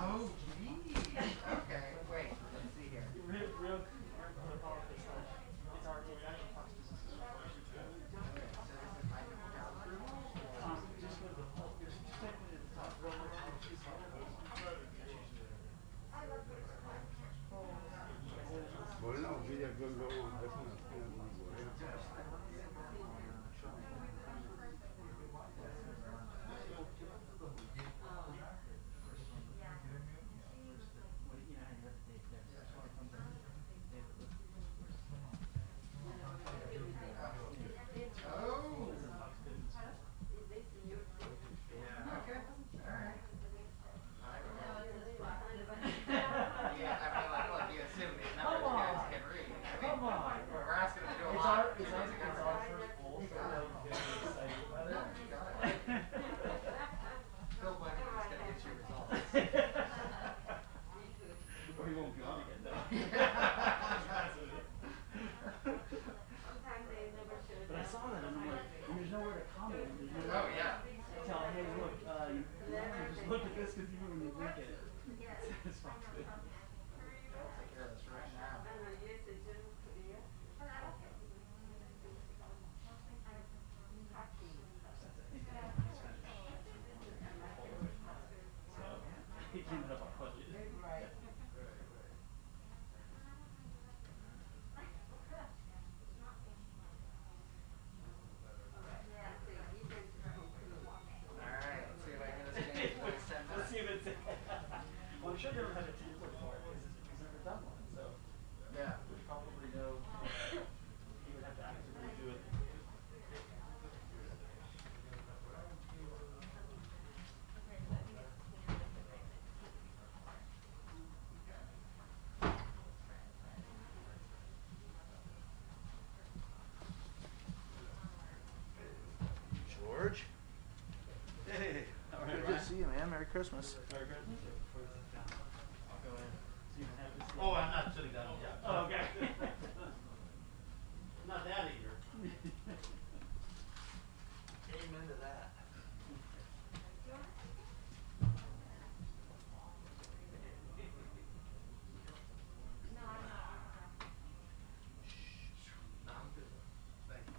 Oh, geez. Okay, wait. Let's see here. Okay, so this is my job approval, or Bueno, sí, yo luego de eso me fui a mi bolera. oh. Okay. All right. Yeah, I mean, like, look, you assume these numbers guys can read. I mean, we're asking them to do a lot in 2 days of government. No, you got it. Bill Clinton is going to get you results. Yeah. Oh, yeah. I'll take care of this right now. All right, let's see if I can get this changed in the next 10 minutes. Yeah. George? Hey, good to see you, man. Merry Christmas. Oh, I'm not sitting down yet. Oh, okay. Not that eager. Amen to that. No, I'm good. Thank you.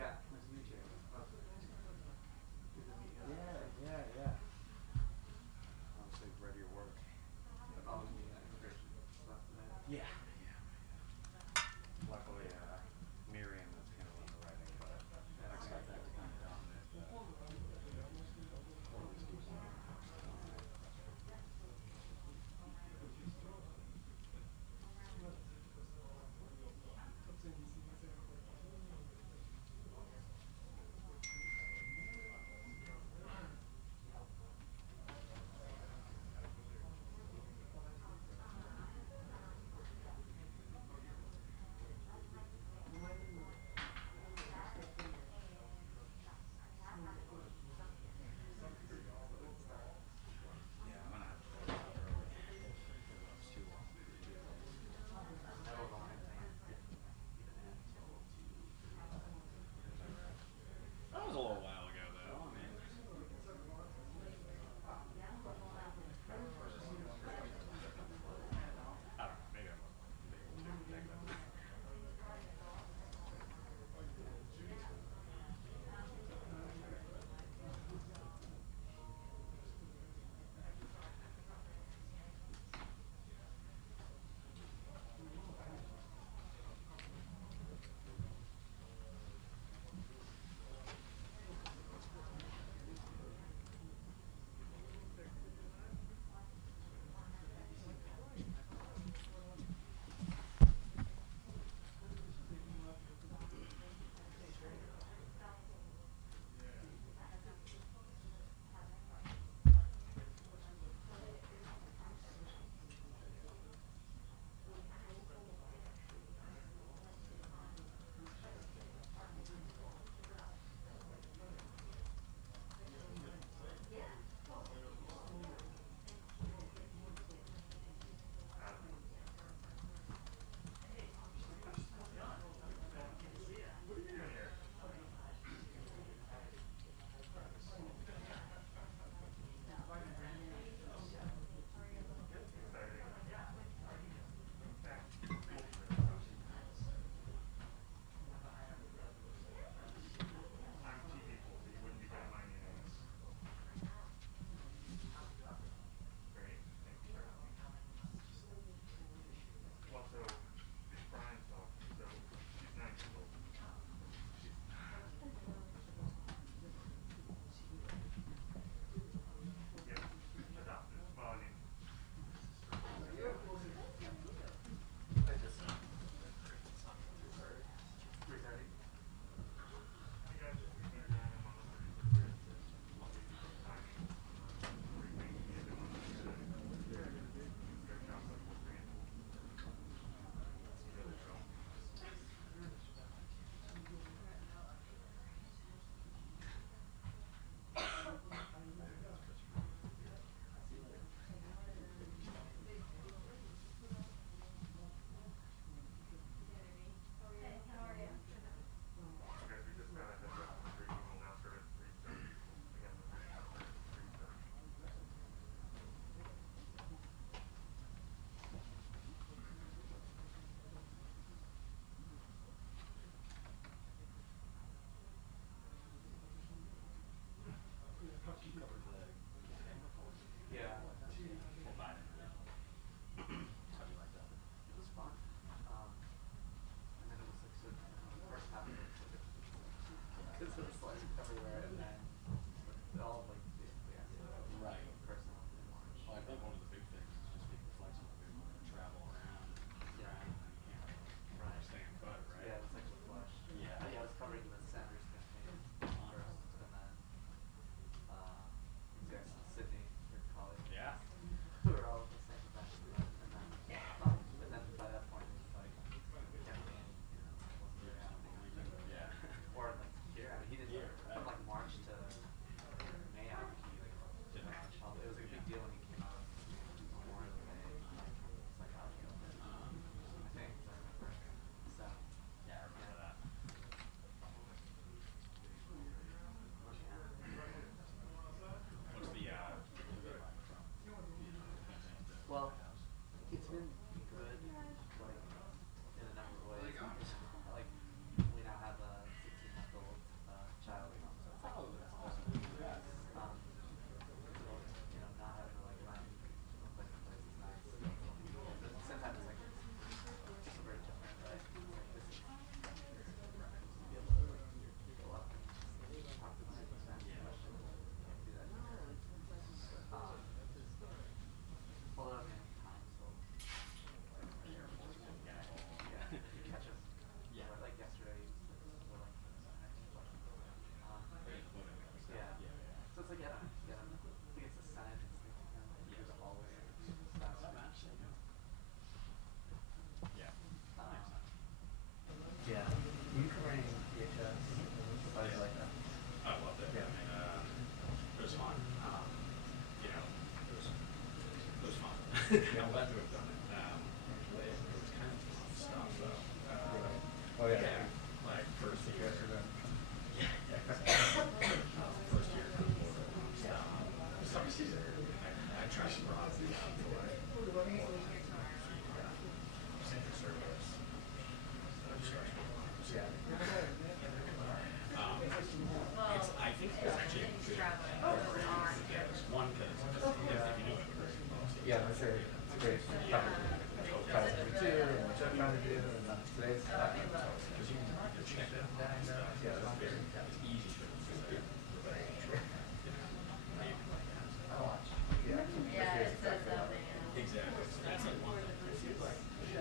Yeah, nice to meet you. Well, good to meet you. Yeah. Obviously, you've read your work. On the immigration stuff today. Yeah. Luckily, Miriam is handling the writing, but Yeah, I expect that to kind of dominate all these people. I'm glad to have done it. It was kind of tough stuff though. Oh yeah. Yeah, like first year. Yesterday. Yeah, exactly. First year kind of more nonstop. Some season, I tried to run out to like Central Service. Yeah. I think it's actually a good because one, because if you do it, Yeah, that's it. It's great. Try to do too, and what I'm trying to do, and then today's because you can check it out. yeah, that's very It's easy to do. yeah. Yeah, it says that. Exactly. So that's like one thing.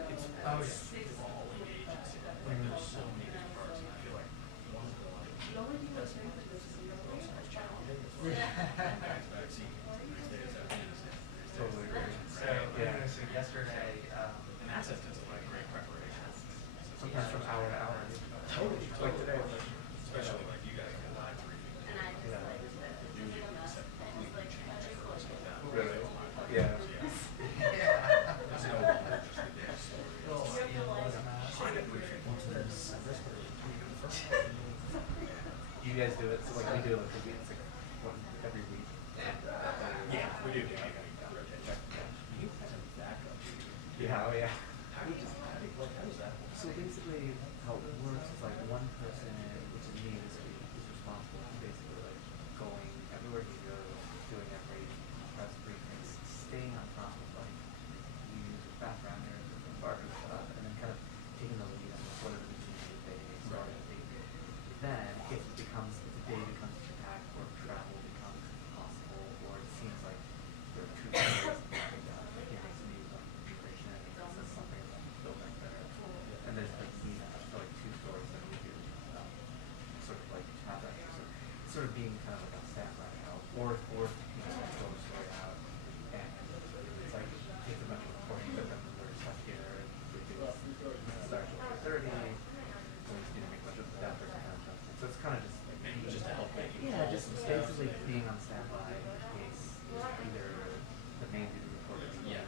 It's Oh, yeah. all an agency. Like there's so many different parts, and I feel like one of the like best parts is most challenging. Vaccine. Next day is Afghanistan. Totally agree. So, Yeah. so yesterday, And that's just like great preparation. Sometimes from hour to hour. Totally. Like today. Especially like you guys have live briefing. And I just Yeah. like to You give them set completely change for us like that. Really? Yeah. That's no longer just a day story. Climate briefing. You guys do it, so like we do it like a week, it's like one every week. Yeah, we do. Rotate. Yeah, oh yeah. How does that? So basically, how it works is like one person, which is me this week, is responsible for basically like going everywhere he goes, doing every press briefings, staying on top of like news, backgrounders, and barter stuff, and then kind of taking the lead on whatever the news they start to be. Then, if it becomes, if the day becomes too packed, or travel becomes impossible, or it seems like there are two stories like news on immigration, and it says something about building better, and there's like need for like two stories that we do, sort of like have that sort of being kind of like on standby now, or throw the story out, and it's like it takes a bunch of reporting, but then we're stuck here, and we do start at 30, and we just need to make a bunch of that person kind of adjustments. So it's kind of just like Maybe just to help make it. yeah, just basically being on standby in case either the main duty reporter Yeah.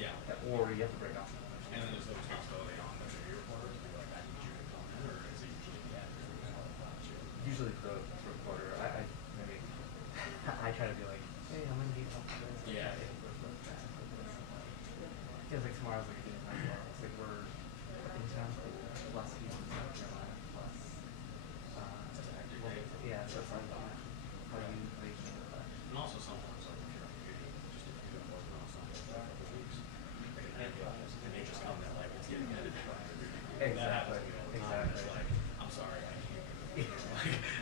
Yeah. or you have to break off someone. And then there's the responsibility on the video reporter to be like, I need you to come in, or is it usually the editor who's about you? Usually the reporter, I maybe I try to be like, hey, I'm gonna need help with this. Yeah. Feels like tomorrow's like a good time for us. Like we're in town for plus people in South Carolina plus yeah, so it's like how do you handle that? And also sometimes like if you're on video, just if you don't work on something for a couple of weeks, they can hand you eyes, and they just come in like it's getting edited by everything. That happens to me all the time. It's Exactly. like, I'm sorry, I can't do it.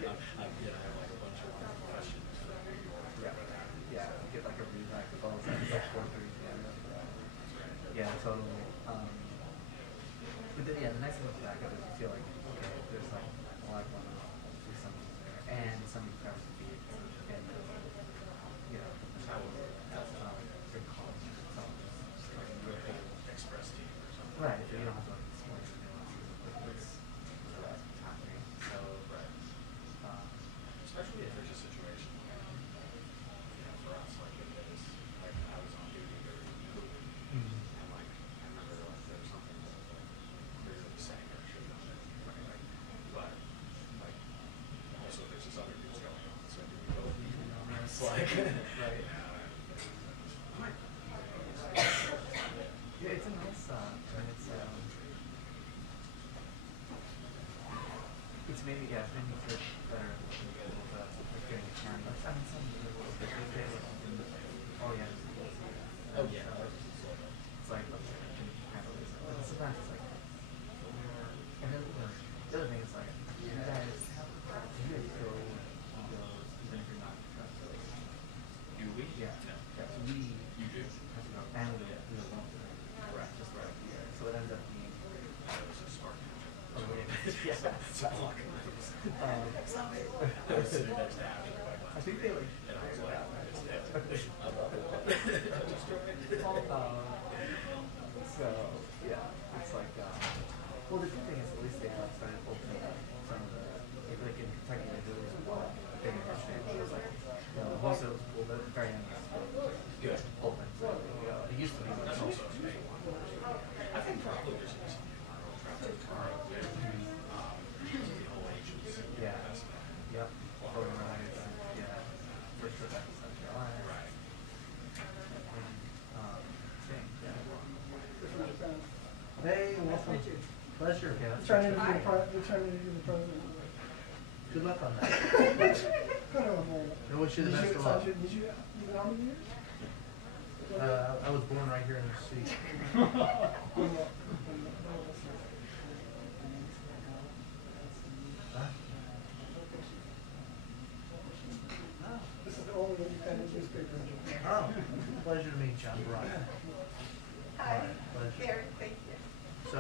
Like, I have like a bunch of questions for New York. Yeah, get like a read back of all of that. It's like 4:30 p.m. Yeah, totally. But then, yeah, the next one back up is you feel like, okay, there's like a lot going on, there's something there, and somebody grabs the beat, and, you know, that's not like a good call. It's not just like a real thing. Express team or something. Right, you don't have to like explain the nuances of what's happening. So, Right. Especially if there's a situation where, you know, for us, like it is, like I was on duty during COVID, and like I remember like there was something that was like clearly saying or should have done it, right? Like, but like also there's this other news going on, so do we both need to be on this? Like, Right. Yeah, it's a nice and it's made me feel better a little bit like getting a camera. I mean, some people they oh yeah, Oh, yeah. It's like okay, I can handle this. But sometimes it's like, and then the other thing is like, you guys go on those even if you're not interested. do we? Yeah. No. Yeah. So we You do. have to go and we don't want to. Correct. Just right here. So it ends up being. That was a smart Oh, yeah. It's a block. I was sitting next to Abby in my I think they like. and I was like, it's dead. I love it. So yeah, it's like well the good thing is at least they have started opening up some of the like in Kentucky they do this thing in Michigan. It was like most of it was cool, but very end was Good. open. So there you go. tomorrow too. The whole agency. Yeah. Yep. Voting rights. Yeah. For sure that's South Carolina. Right. And, thing, yeah. Hey, welcome. Pleasure, yeah. They're trying to do the president. Good luck on that. I wish you the best of luck. Did you how many years? I was born right here in this seat. Huh? This is the only independent newspaper in Japan. Oh, pleasure to meet you. I'm Brian. Hi, All right, pleasure. Karen, thank you. So,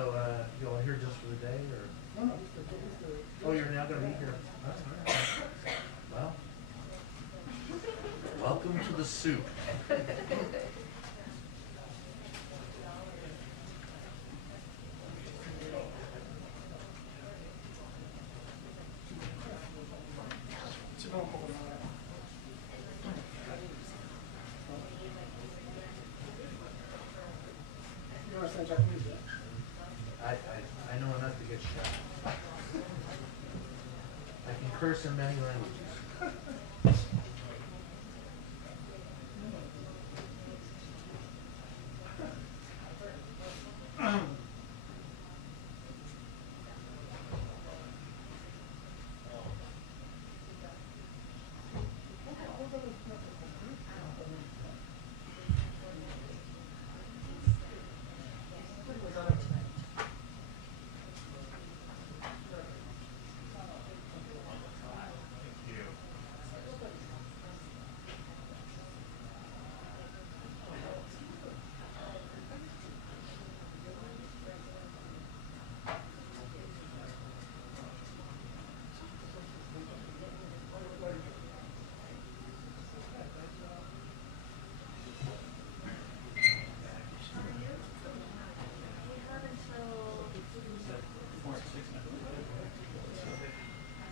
you all here just for the day, or? No, just the. Oh, you're now gonna be here. That's all right. Well, welcome to the soup. You understand Japanese, yeah? I know enough to get shot. I can curse in many languages.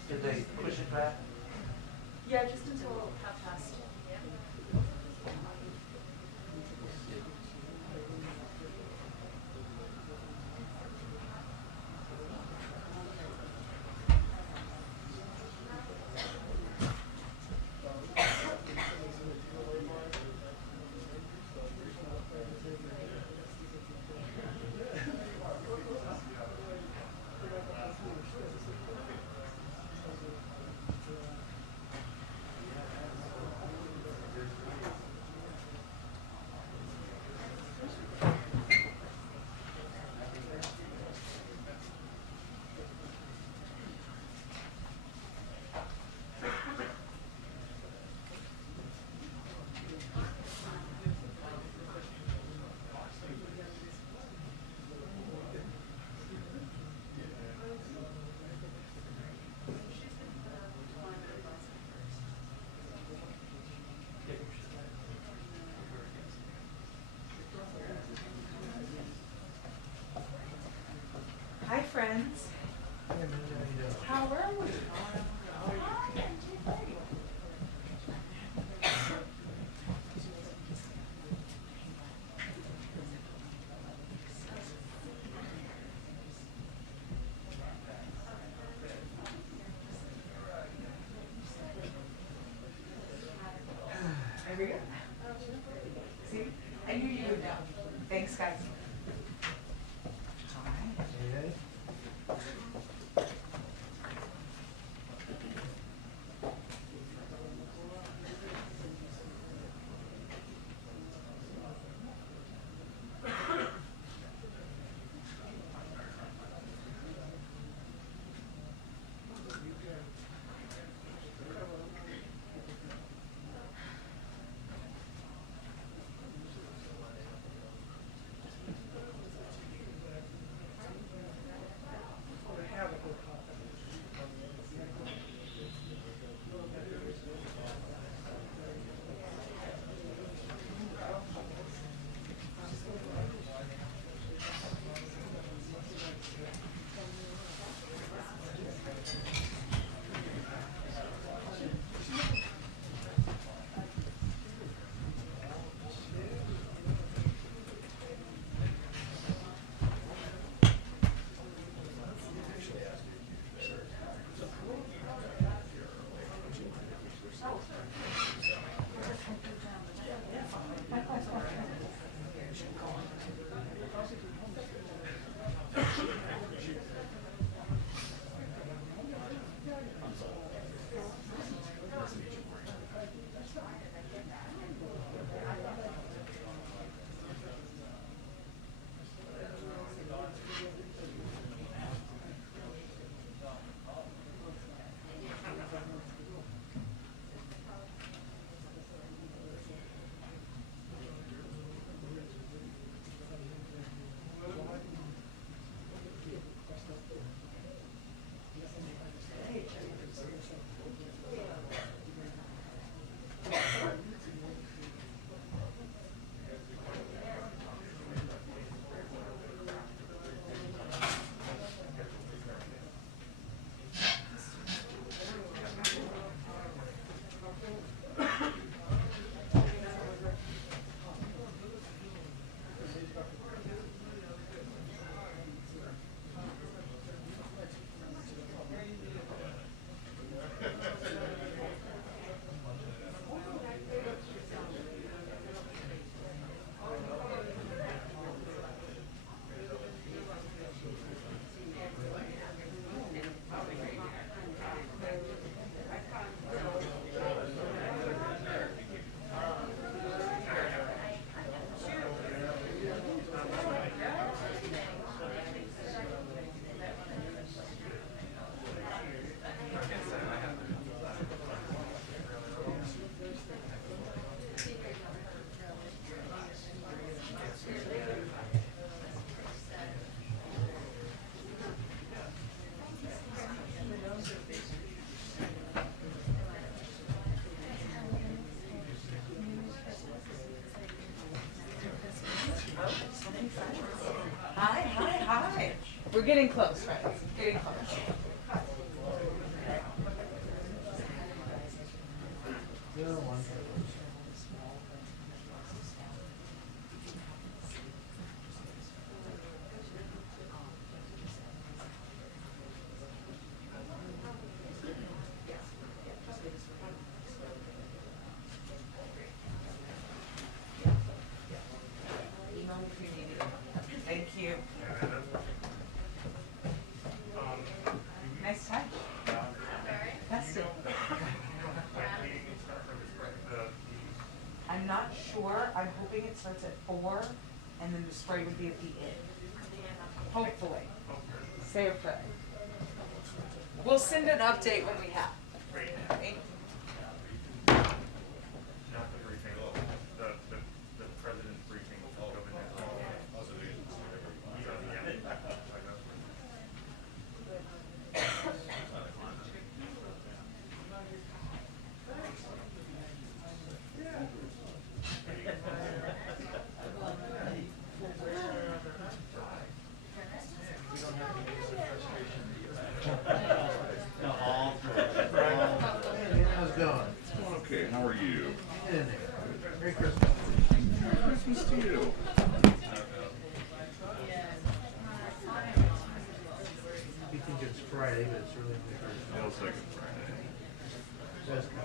Did they push it back? Yeah, just until 1:30. Hi, friends. Hey, man, how you doing? How are we? Hi, I'm doing great. There we go. See, I knew you would know. Thanks, guys. All right. Hey, hey. getting close, friends. Getting close. Thank you. Nice touch. That's it. I'm not sure. I'm hoping it starts at 4, and then the spray would be at the end. Hopefully. Say a prayer. We'll send an update when we have. Thank you. Not the briefing, the president's briefing. How's it going? Okay, how are you? Get in there. Merry Christmas. Merry Christmas to you. You think it's Friday, but it's really only Thursday. No second Friday. That's kind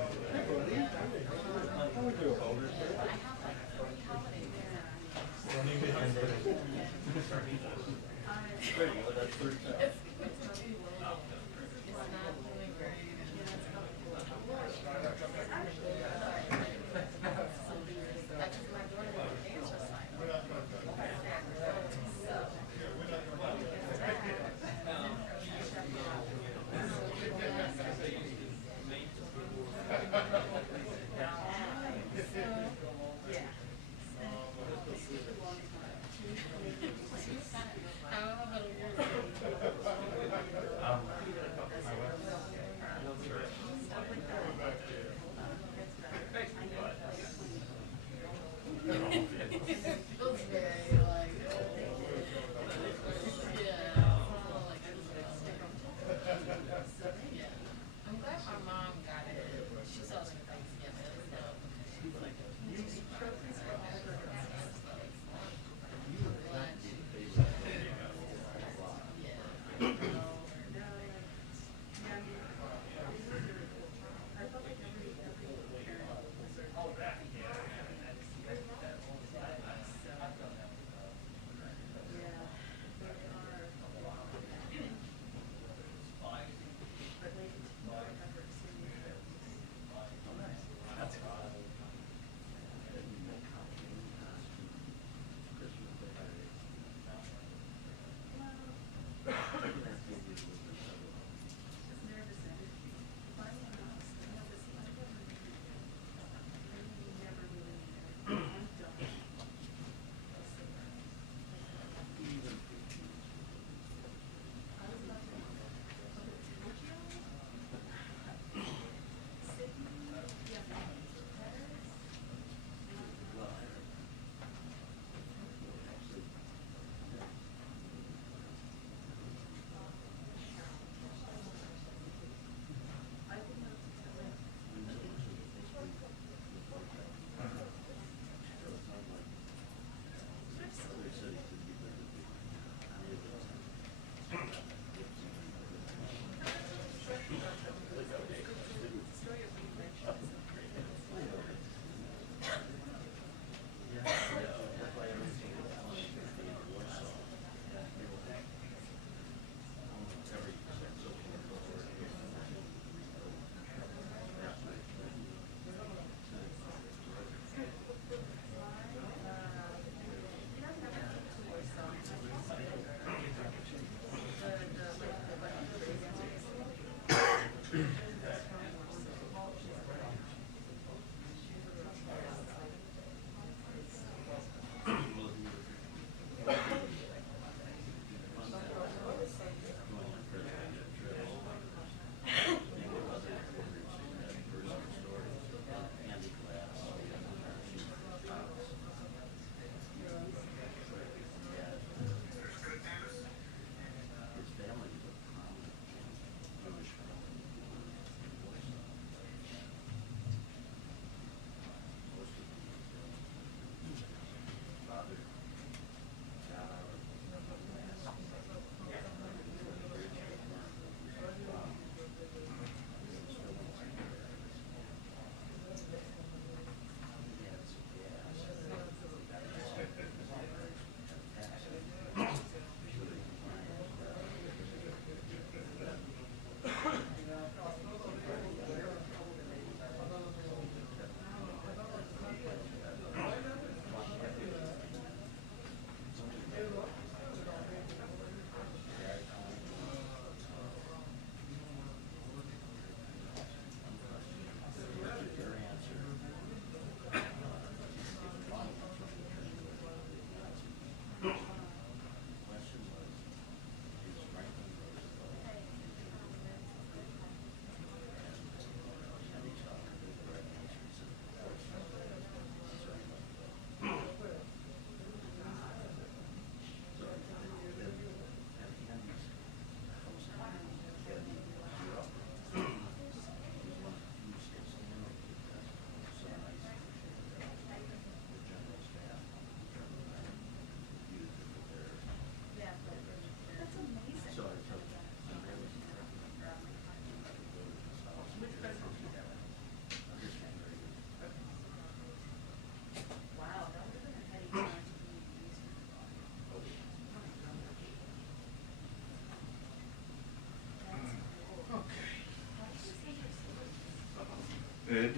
Ed?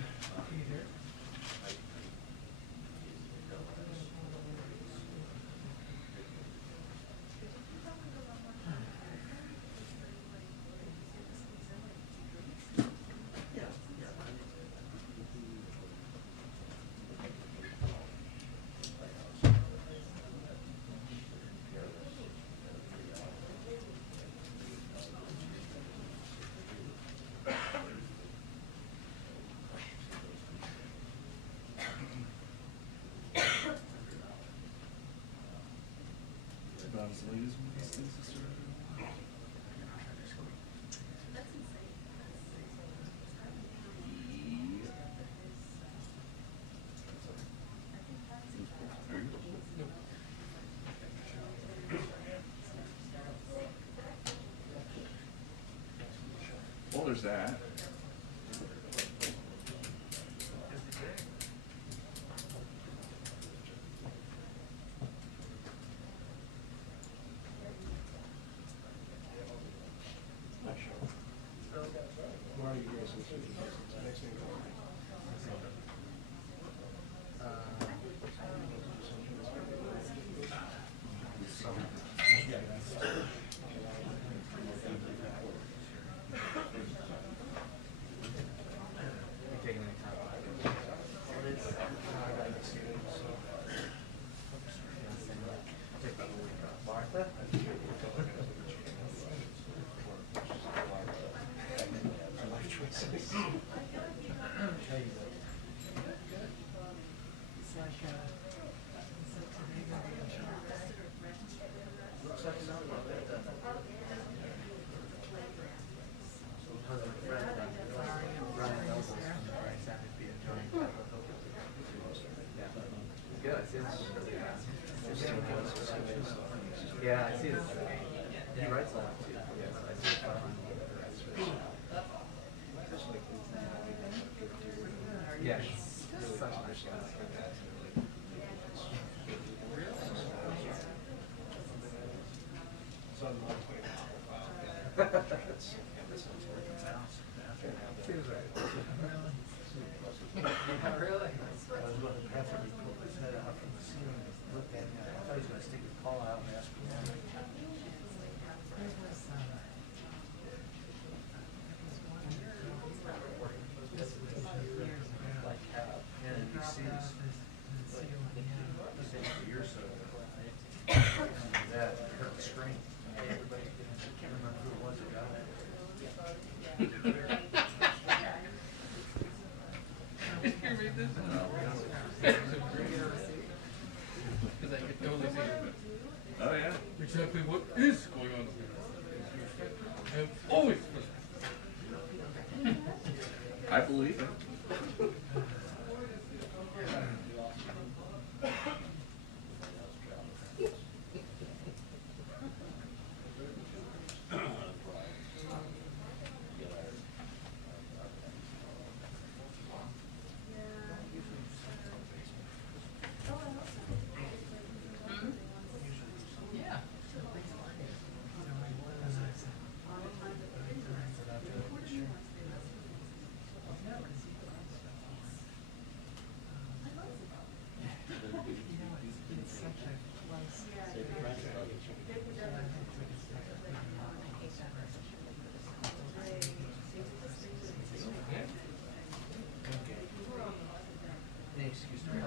About as late as when these things are started. Well, there's that. You taking any time off? Take about a week off. Martha? Looks like something like that. Husband Fred, Brian Nobles from Brian Savage be enjoying that. Yeah. Good, I see this. Yeah, I see this. He writes a lot too. Yes, I see it on. Yeah, it's such a nice guy. Seems right. Yeah, really? I was looking after he pulled his head out from the ceiling and looked at me. I thought he was gonna stick his paw out and ask me. Like how, and he sees, like, a year or so ago, that hurt the screen. Everybody, I can't remember who it was that got it. Did you read this? Because I could totally see Oh, yeah? exactly what is going on. I have always. I believe it. Yeah. Excuse me.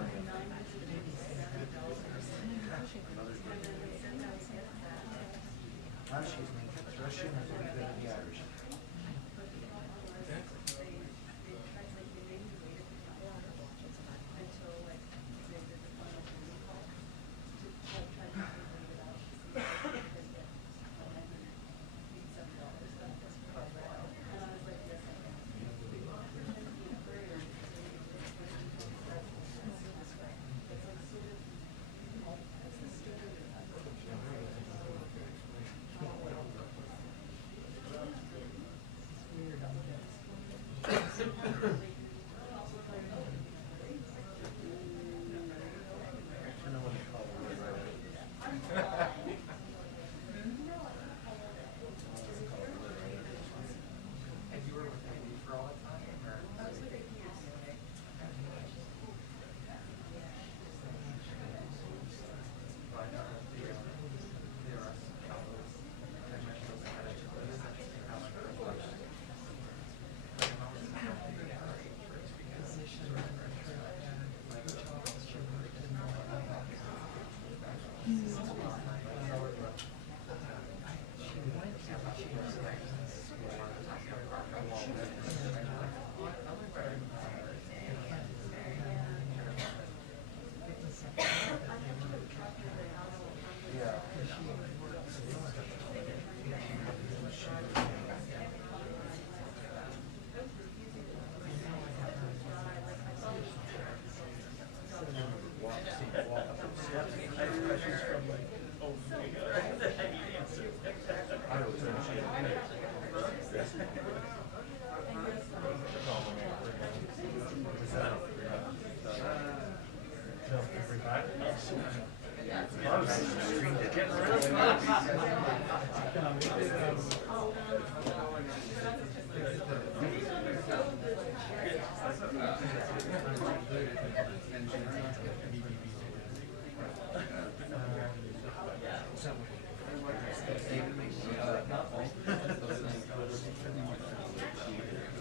Excuse me, it's Russian, I believe they're the Irish.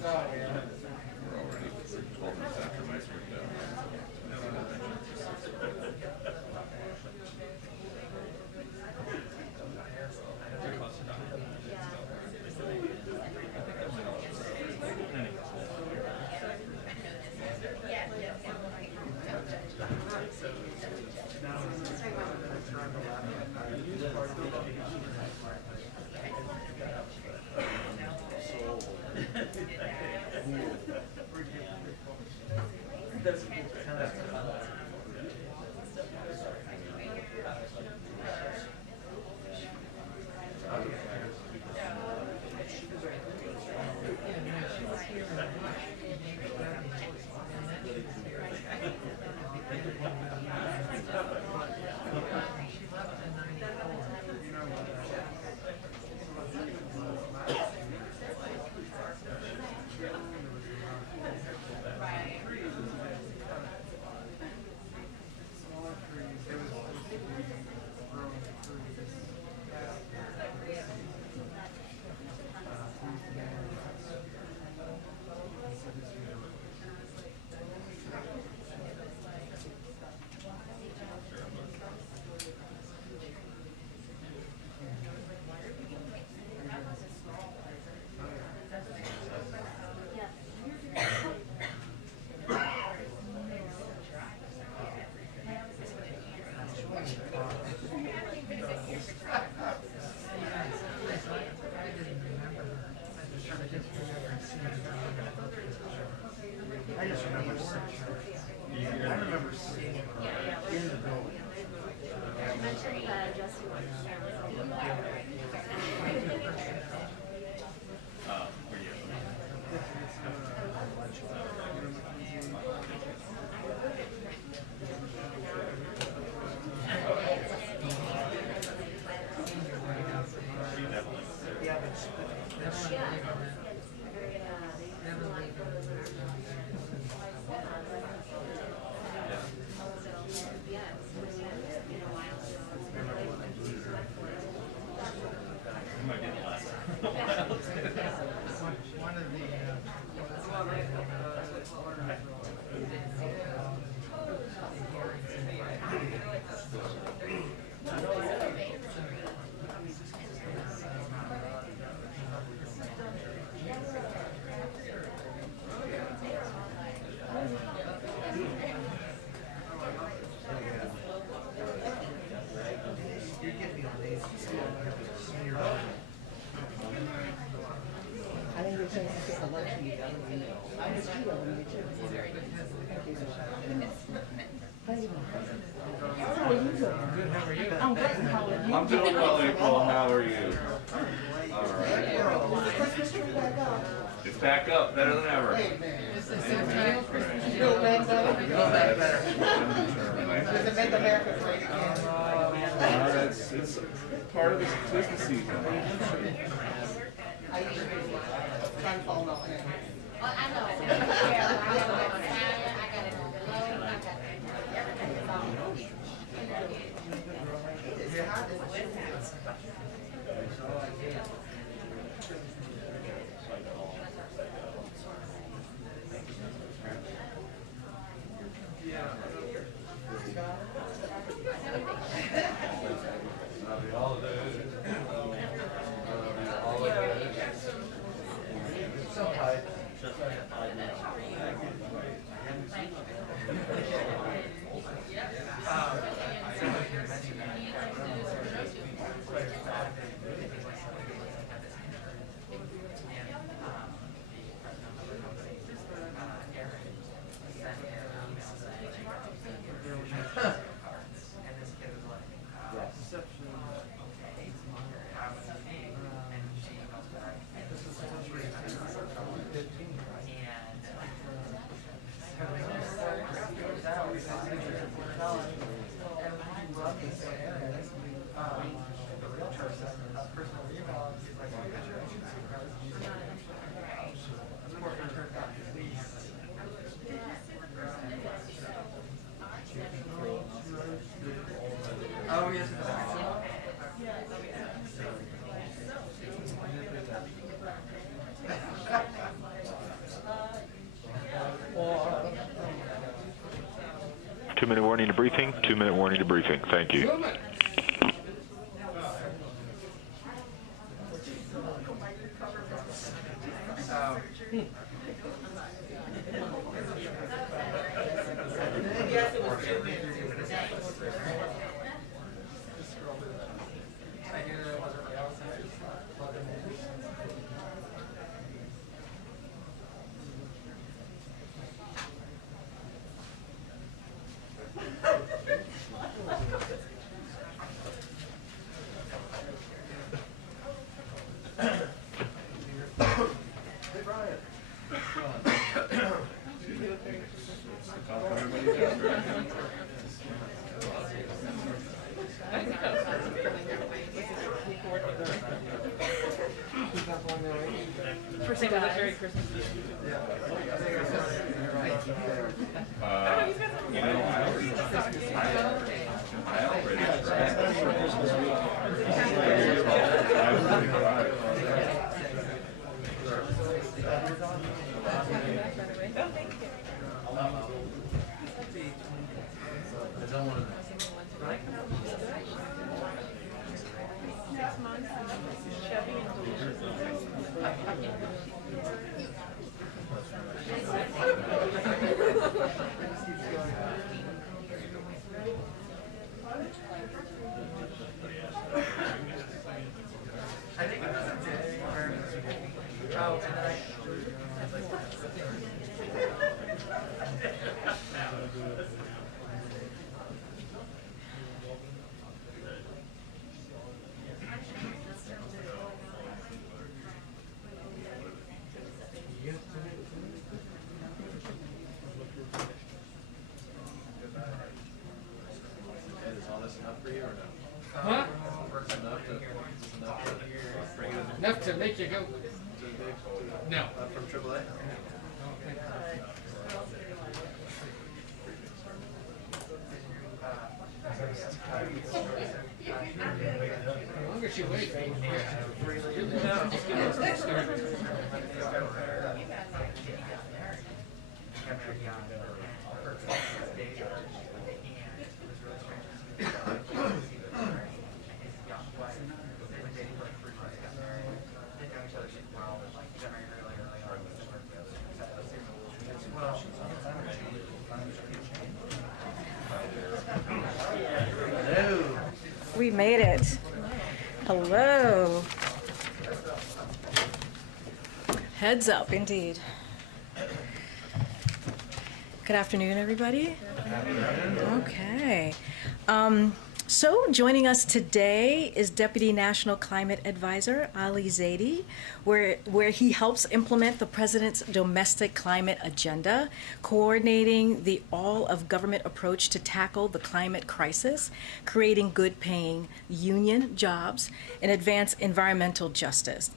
We're already 12 minutes after my screen down. I just remember seeing her. I remember seeing her in the building. Were you? Yeah, but You might be the last. one of the you're getting me on these. Senior I didn't get a chance to get the lunch meat out of the email. I was too of them, too. How you doing? How are you doing? Good, how are you? I'm great, how are you? I'm doing well, April. How are you? All right. Is the Christmas tree back up? It's back up, better than ever. Hey, man. Right. Build back better? Build back better. Does it make America great again? It's part of the Christmas season. I usually try to follow up. Well, I know. Yeah, I got it on Italian, I got it on below, I got everything. So high. 2-minute warning to briefing. 2-minute warning to briefing. Thank you. For St. Military Christmas. Huh? Enough to make you go. No. From AAA? The longer she waits, the We made it. Hello. Heads up, indeed. Good afternoon, everybody. Okay. So joining us today is Deputy National Climate Advisor Ali Zaidi, where he helps implement the President's domestic climate agenda, coordinating the all-of-government approach to tackle the climate crisis, creating good-paying union jobs, and advance environmental justice.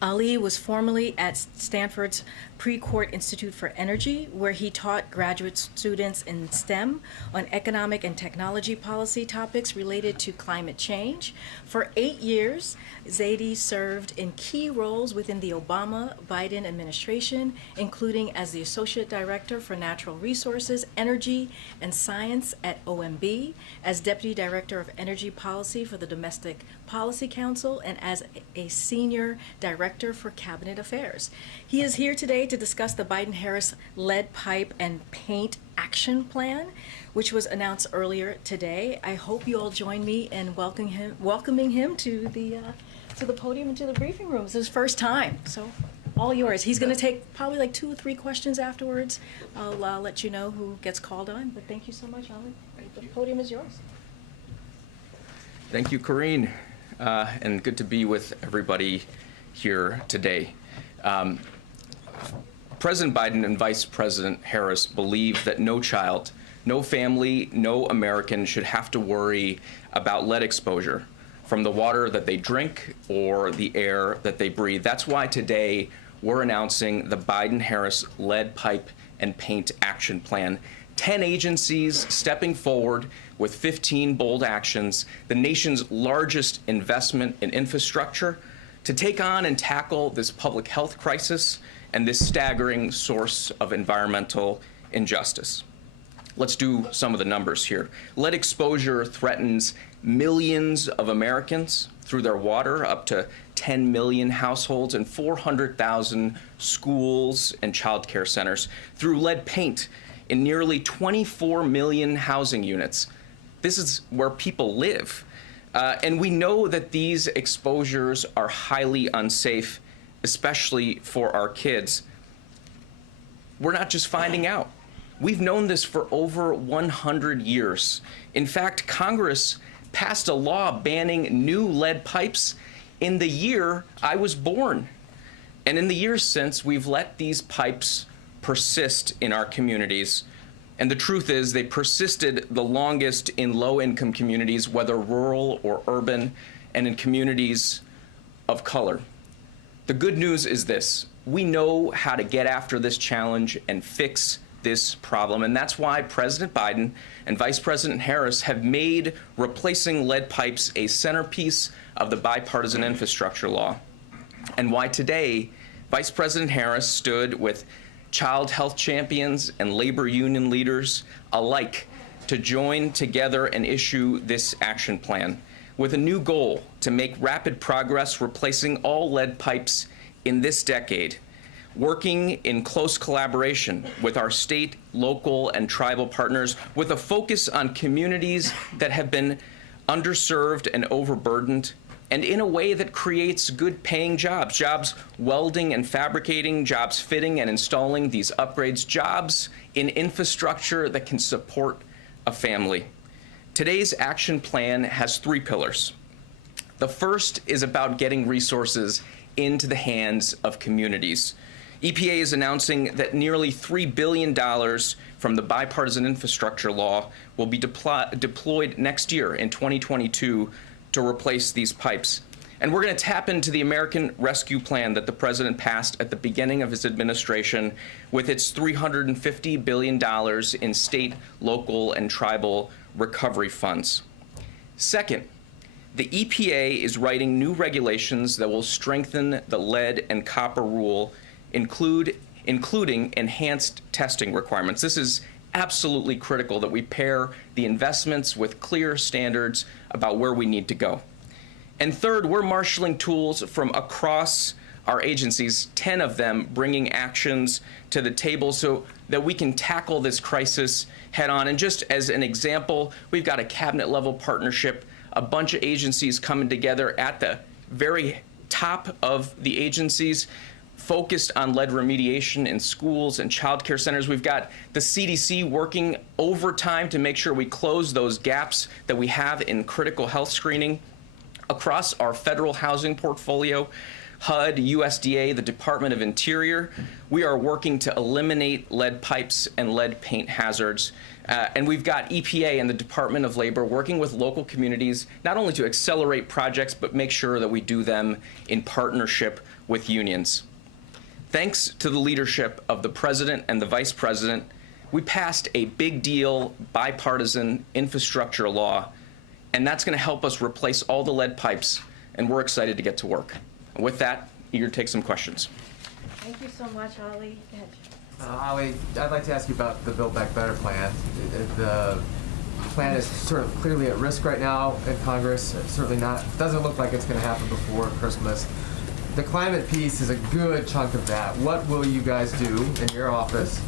Ali was formerly at Stanford's Precourt Institute for Energy, where he taught graduate students in STEM on economic and technology policy topics related to climate change. For 8 years, Zaidi served in key roles within the Obama-Biden administration, including as the Associate Director for Natural Resources, Energy, and Science at OMB, as Deputy Director of Energy Policy for the Domestic Policy Council, and as a Senior Director for Cabinet Affairs. He is here today to discuss the Biden-Harris lead pipe and paint action plan, which was announced earlier today. I hope you all join me in welcoming him to the podium and to the briefing room. It's his first time, so all yours. He's going to take probably like 2 or 3 questions afterwards. I'll let you know who gets called on, but thank you so much, Ali. The podium is yours. Thank you, Karine, and good to be with everybody here today. President Biden and Vice President Harris believe that no child, no family, no American should have to worry about lead exposure from the water that they drink or the air that they breathe. That's why today we're announcing the Biden-Harris lead pipe and paint action plan. 10 agencies stepping forward with 15 bold actions, the nation's largest investment in infrastructure to take on and tackle this public health crisis and this staggering source of environmental injustice. Let's do some of the numbers here. Lead exposure threatens millions of Americans through their water, up to 10 million households and 400,000 schools and child care centers. Through lead paint in nearly 24 million housing units. This is where people live. And we know that these exposures are highly unsafe, especially for our kids. We're not just finding out. We've known this for over 100 years. In fact, Congress passed a law banning new lead pipes in the year I was born. And in the years since, we've let these pipes persist in our communities. And the truth is, they persisted the longest in low-income communities, whether rural or urban, and in communities of color. The good news is this: we know how to get after this challenge and fix this problem, and that's why President Biden and Vice President Harris have made replacing lead pipes a centerpiece of the bipartisan infrastructure law, and why today Vice President Harris stood with child health champions and labor union leaders alike to join together and issue this action plan with a new goal to make rapid progress replacing all lead pipes in this decade, working in close collaboration with our state, local, and tribal partners with a focus on communities that have been underserved and overburdened, and in a way that creates good paying jobs, jobs welding and fabricating, jobs fitting and installing these upgrades, jobs in infrastructure that can support a family. Today's action plan has 3 pillars. The first is about getting resources into the hands of communities. EPA is announcing that nearly $3 billion from the bipartisan infrastructure law will be deployed next year in 2022 to replace these pipes. And we're going to tap into the American Rescue Plan that the president passed at the beginning of his administration with its $350 billion in state, local, and tribal recovery funds. Second, the EPA is writing new regulations that will strengthen the lead and copper rule, including enhanced testing requirements. This is absolutely critical that we pair the investments with clear standards about where we need to go. And third, we're marshaling tools from across our agencies, 10 of them bringing actions to the table so that we can tackle this crisis head on. And just as an example, we've got a cabinet level partnership, a bunch of agencies coming together at the very top of the agencies, focused on lead remediation in schools and child care centers. We've got the CDC working overtime to make sure we close those gaps that we have in critical health screening. Across our federal housing portfolio, HUD, USDA, the Department of Interior, we are working to eliminate lead pipes and lead paint hazards. And we've got EPA and the Department of Labor working with local communities, not only to accelerate projects, but make sure that we do them in partnership with unions. Thanks to the leadership of the president and the vice president, we passed a big deal bipartisan infrastructure law, and that's going to help us replace all the lead pipes, and we're excited to get to work. And with that, eager to take some questions. Thank you so much, Ali. Go ahead. Ali, I'd like to ask you about the Build Back Better plan. The plan is sort of clearly at risk right now in Congress. It's certainly not, doesn't look like it's going to happen before Christmas. The climate piece is a good chunk of that. What will you guys do in your office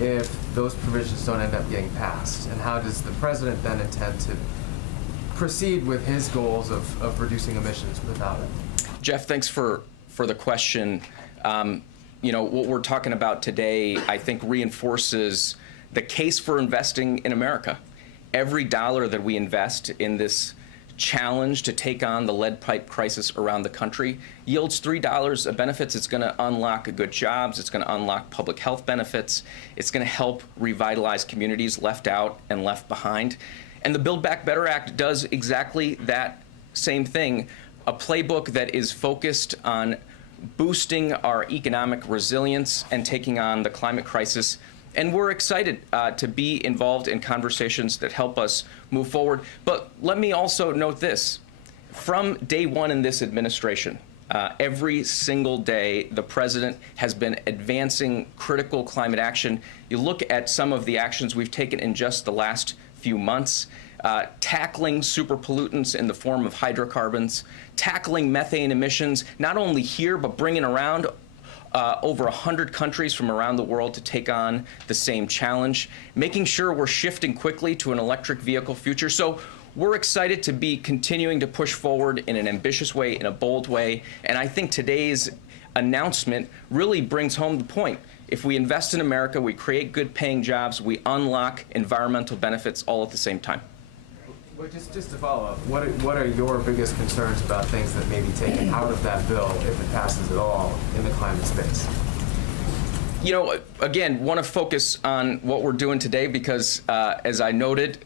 if those provisions don't end up getting passed? And how does the president then intend to proceed with his goals of reducing emissions without it? Jeff, thanks for the question. You know, what we're talking about today, I think, reinforces the case for investing in America. Every dollar that we invest in this challenge to take on the lead pipe crisis around the country yields $3 of benefits. It's going to unlock good jobs. It's going to unlock public health benefits. It's going to help revitalize communities left out and left behind. And the Build Back Better Act does exactly that same thing, a playbook that is focused on boosting our economic resilience and taking on the climate crisis. And we're excited to be involved in conversations that help us move forward. But let me also note this. From day one in this administration, Every single day, the president has been advancing critical climate action. You look at some of the actions we've taken in just the last few months, tackling super pollutants in the form of hydrocarbons, tackling methane emissions, not only here, but bringing around over 100 countries from around the world to take on the same challenge, making sure we're shifting quickly to an electric vehicle future. So we're excited to be continuing to push forward in an ambitious way, in a bold way, and I think today's announcement really brings home the point. If we invest in America, we create good paying jobs, we unlock environmental benefits all at the same time. Well, just to follow up, what are your biggest concerns about things that may be taken out of that bill, if it passes at all, in the climate space? You know, again, want to focus on what we're doing today because, as I noted,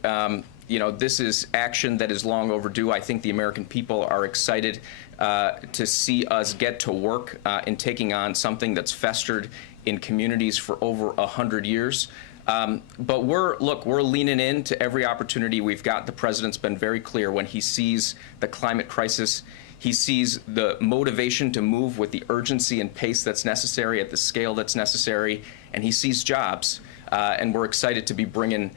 you know, this is action that is long overdue. I think the American people are excited to see us get to work in taking on something that's festered in communities for over 100 years. But we're leaning into every opportunity we've got. The president's been very clear when he sees the climate crisis. He sees the motivation to move with the urgency and pace that's necessary at the scale that's necessary, and he sees jobs. And we're excited to be bringing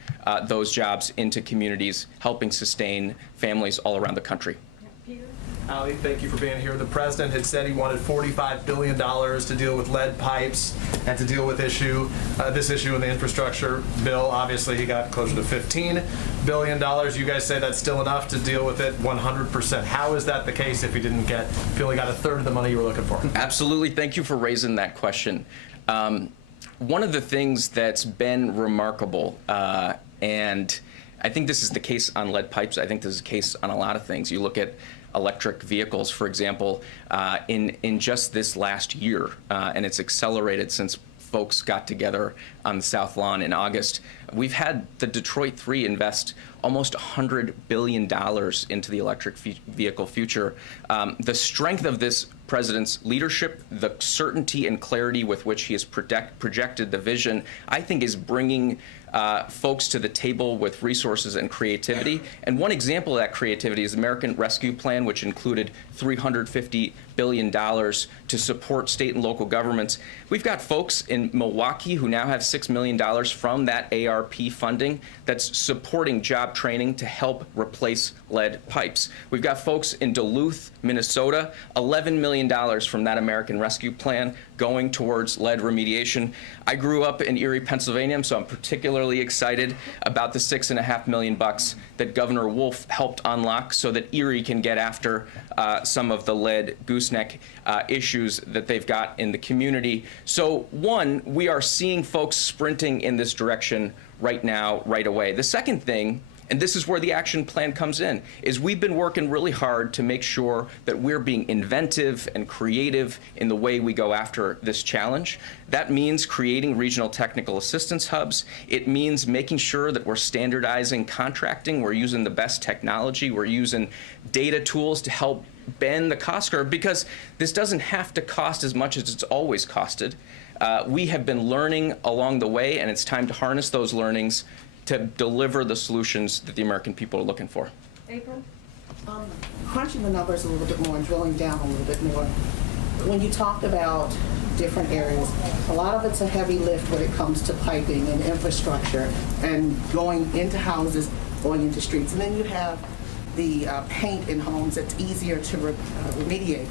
those jobs into communities, helping sustain families all around the country. Ali, thank you for being here. The president had said he wanted $45 billion to deal with lead pipes and to deal with this issue in the infrastructure bill. Obviously, he got closer to $15 billion. You guys say that's still enough to deal with it 100%. How is that the case if he only got a third of the money you were looking for? Absolutely. Thank you for raising that question. One of the things that's been remarkable, and I think this is the case on lead pipes, I think this is the case on a lot of things. You look at electric vehicles, for example, in just this last year, and it's accelerated since folks got together on the South Lawn in August. We've had the Detroit 3 invest almost $100 billion into the electric vehicle future. The strength of this president's leadership, the certainty and clarity with which he has projected the vision, I think is bringing folks to the table with resources and creativity. And one example of that creativity is the American Rescue Plan, which included $350 billion to support state and local governments. We've got folks in Milwaukee who now have $6 million from that ARP funding that's supporting job training to help replace lead pipes. We've got folks in Duluth, Minnesota, $11 million from that American Rescue Plan going towards lead remediation. I grew up in Erie, Pennsylvania, so I'm particularly excited about the $6.5 million that Governor Wolf helped unlock so that Erie can get after some of the lead gooseneck issues that they've got in the community. So one, we are seeing folks sprinting in this direction right now, right away. The second thing, and this is where the action plan comes in, is we've been working really hard to make sure that we're being inventive and creative in the way we go after this challenge. That means creating regional technical assistance hubs. It means making sure that we're standardizing contracting. We're using the best technology. We're using data tools to help bend the cost curve, because this doesn't have to cost as much as it's always costed. We have been learning along the way, and it's time to harness those learnings to deliver the solutions that the American people are looking for. April? Crunching the numbers a little bit more and drilling down a little bit more. When you talk about different areas, a lot of it's a heavy lift when it comes to piping and infrastructure and going into houses, going into streets. And then you have the paint in homes that's easier to remediate.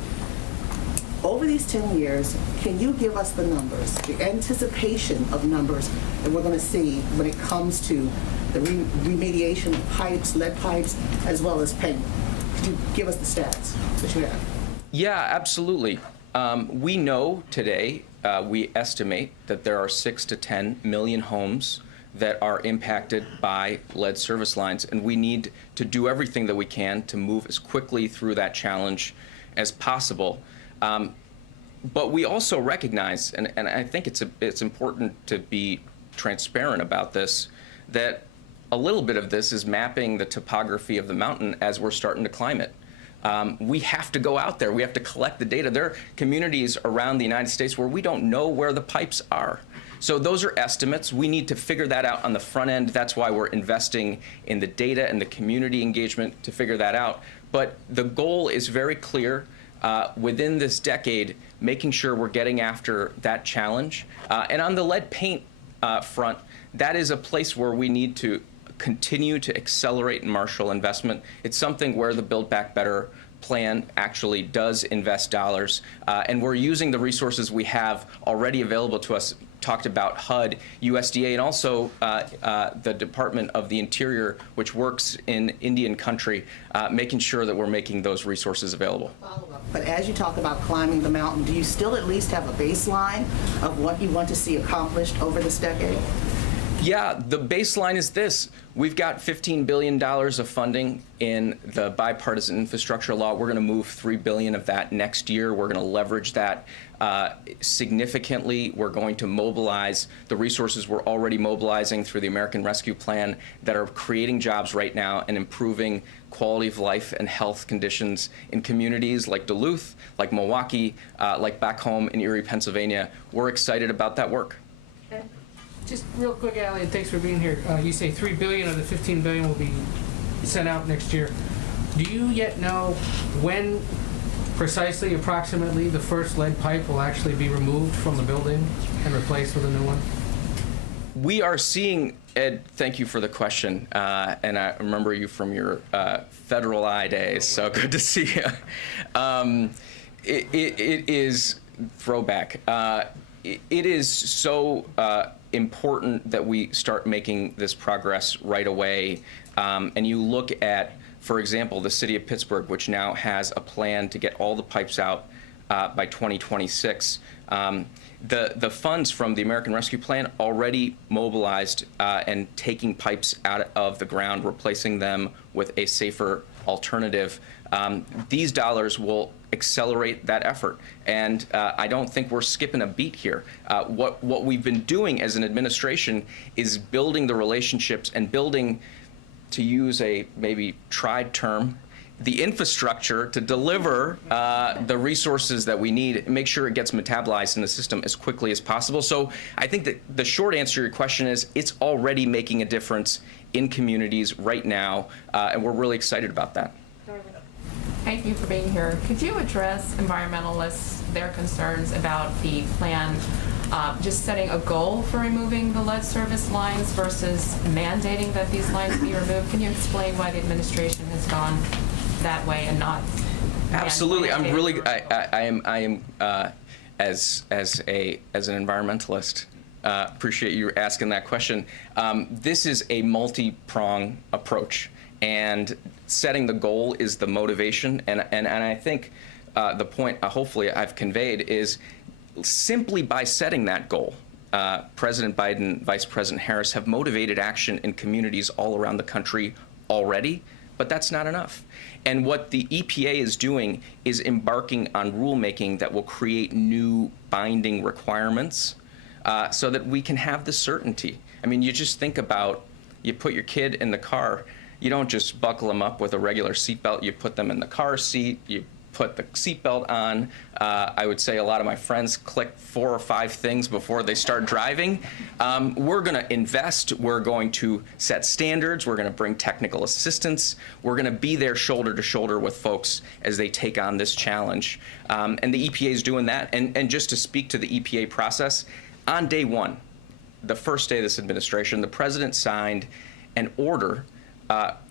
Over these 10 years, can you give us the numbers, the anticipation of numbers that we're going to see when it comes to the remediation of pipes, lead pipes, as well as paint? Could you give us the stats that you have? Yeah, absolutely. We know today, we estimate that there are 6 to 10 million homes that are impacted by lead service lines, and we need to do everything that we can to move as quickly through that challenge as possible. But we also recognize, and I think it's important to be transparent about this, that a little bit of this is mapping the topography of the mountain as we're starting to climb it. We have to go out there. We have to collect the data. There are communities around the United States where we don't know where the pipes are. So those are estimates. We need to figure that out on the front end. That's why we're investing in the data and the community engagement to figure that out. But the goal is very clear. within this decade, making sure we're getting after that challenge. And on the lead paint front, that is a place where we need to continue to accelerate and marshal investment. It's something where the Build Back Better plan actually does invest dollars, and we're using the resources we have already available to us. Talked about HUD, USDA, and also the Department of the Interior, which works in Indian country, making sure that we're making those resources available. But as you talk about climbing the mountain, do you still at least have a baseline of what you want to see accomplished over this decade? Yeah, the baseline is this. We've got $15 billion of funding in the bipartisan infrastructure law. We're going to move $3 billion of that next year. We're going to leverage that significantly. We're going to mobilize the resources we're already mobilizing through the American Rescue Plan that are creating jobs right now and improving quality of life and health conditions in communities like Duluth, like Milwaukee, like back home in Erie, Pennsylvania. We're excited about that work. Just real quick, Ali, and thanks for being here. You say $3 billion of the $15 billion will be sent out next year. Do you yet know when precisely, approximately, the first lead pipe will actually be removed from the building and replaced with a new one? We are seeing, Ed, thank you for the question, and I remember you from your Federal Eye days, so good to see you. It is throwback. It is so important that we start making this progress right away. And you look at, for example, the city of Pittsburgh, which now has a plan to get all the pipes out by 2026. The funds from the American Rescue Plan already mobilized and taking pipes out of the ground, replacing them with a safer alternative. These dollars will accelerate that effort, and I don't think we're skipping a beat here. What we've been doing as an administration is building the relationships and building, to use a maybe tried term, the infrastructure to deliver the resources that we need, make sure it gets metabolized in the system as quickly as possible. So I think that the short answer to your question is it's already making a difference in communities right now, and we're really excited about that. Thank you for being here. Could you address environmentalists, their concerns about the plan just setting a goal for removing the lead service lines versus mandating that these lines be removed? Can you explain why the administration has gone that way and not? Absolutely. I'm really. I am as an environmentalist. Appreciate you asking that question. This is a multi-prong approach, and setting the goal is the motivation. And I think the point, hopefully, I've conveyed is simply by setting that goal, President Biden, Vice President Harris have motivated action in communities all around the country already, but that's not enough. And what the EPA is doing is embarking on rulemaking that will create new binding requirements so that we can have the certainty. I mean, you just think about, you put your kid in the car, you don't just buckle them up with a regular seatbelt, you put them in the car seat, you put the seatbelt on. I would say a lot of my friends click 4 or 5 things before they start driving. We're going to invest. We're going to set standards. We're going to bring technical assistance. We're going to be there shoulder to shoulder with folks as they take on this challenge. And the EPA is doing that. And just to speak to the EPA process, on day one, the first day of this administration, the president signed an order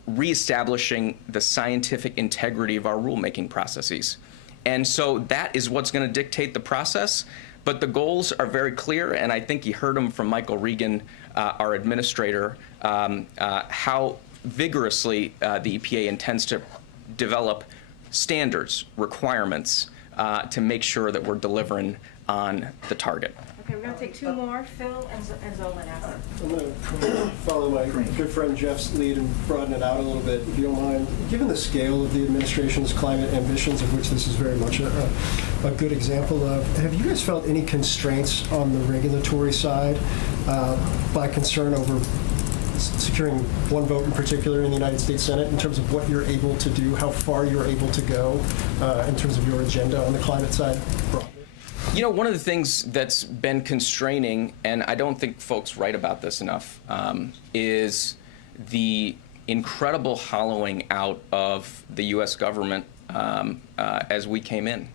reestablishing the scientific integrity of our rulemaking processes. And so that is what's going to dictate the process. But the goals are very clear, and I think you heard them from Michael Regan, our administrator, how vigorously the EPA intends to develop standards, requirements to make sure that we're delivering on the target. Okay, we're going to take 2 more, Phil and Zolan after. I'm going to follow my good friend Jeff's lead and broaden it out a little bit, if you don't mind. Given the scale of the administration's climate ambitions, of which this is very much a good example of, have you guys felt any constraints on the regulatory side by concern over securing one vote in particular in the United States Senate in terms of what you're able to do, how far you're able to go in terms of your agenda on the climate side broadly? You know, one of the things that's been constraining, and I don't think folks write about this enough, is the incredible hollowing out of the U.S. government as we came in.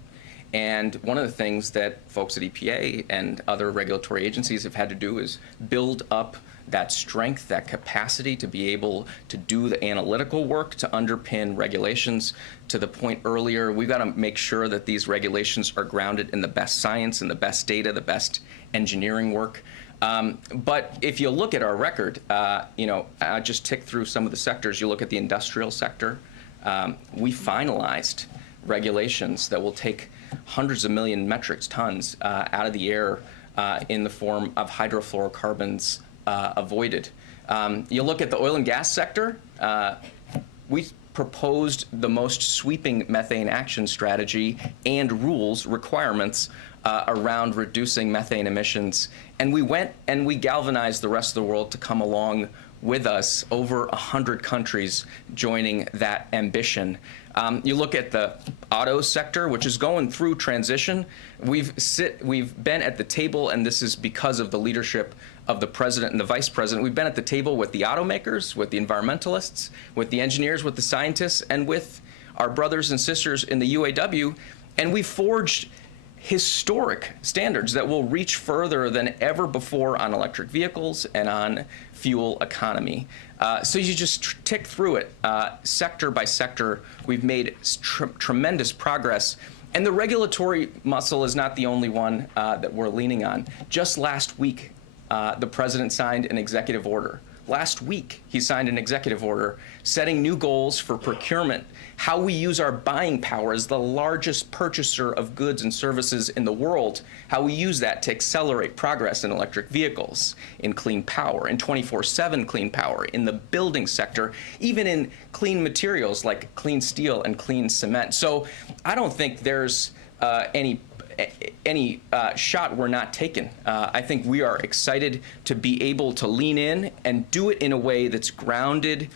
And one of the things that folks at EPA and other regulatory agencies have had to do is build up that strength, that capacity to be able to do the analytical work to underpin regulations. To the point earlier, we've got to make sure that these regulations are grounded in the best science and the best data, the best engineering work. But if you look at our record, I just tick through some of the sectors. You look at the industrial sector, we finalized regulations that will take hundreds of million metric tons out of the air in the form of hydrofluorocarbons avoided. You look at the oil and gas sector, we proposed the most sweeping methane action strategy and rules requirements around reducing methane emissions. And we went and we galvanized the rest of the world to come along with us, over 100 countries joining that ambition. You look at the auto sector, which is going through transition. We've been at the table, and this is because of the leadership of the president and the vice president. We've been at the table with the automakers, with the environmentalists, with the engineers, with the scientists, and with our brothers and sisters in the UAW, and we forged historic standards that will reach further than ever before on electric vehicles and on fuel economy. So you just tick through it, sector by sector. We've made tremendous progress. And the regulatory muscle is not the only one that we're leaning on. Just last week, the president signed an executive order. Last week, he signed an executive order setting new goals for procurement, how we use our buying power as the largest purchaser of goods and services in the world, how we use that to accelerate progress in electric vehicles, in clean power, in 24/7 clean power, in the building sector, even in clean materials like clean steel and clean cement. So I don't think there's any shot we're not taking. I think we are excited to be able to lean in and do it in a way that's grounded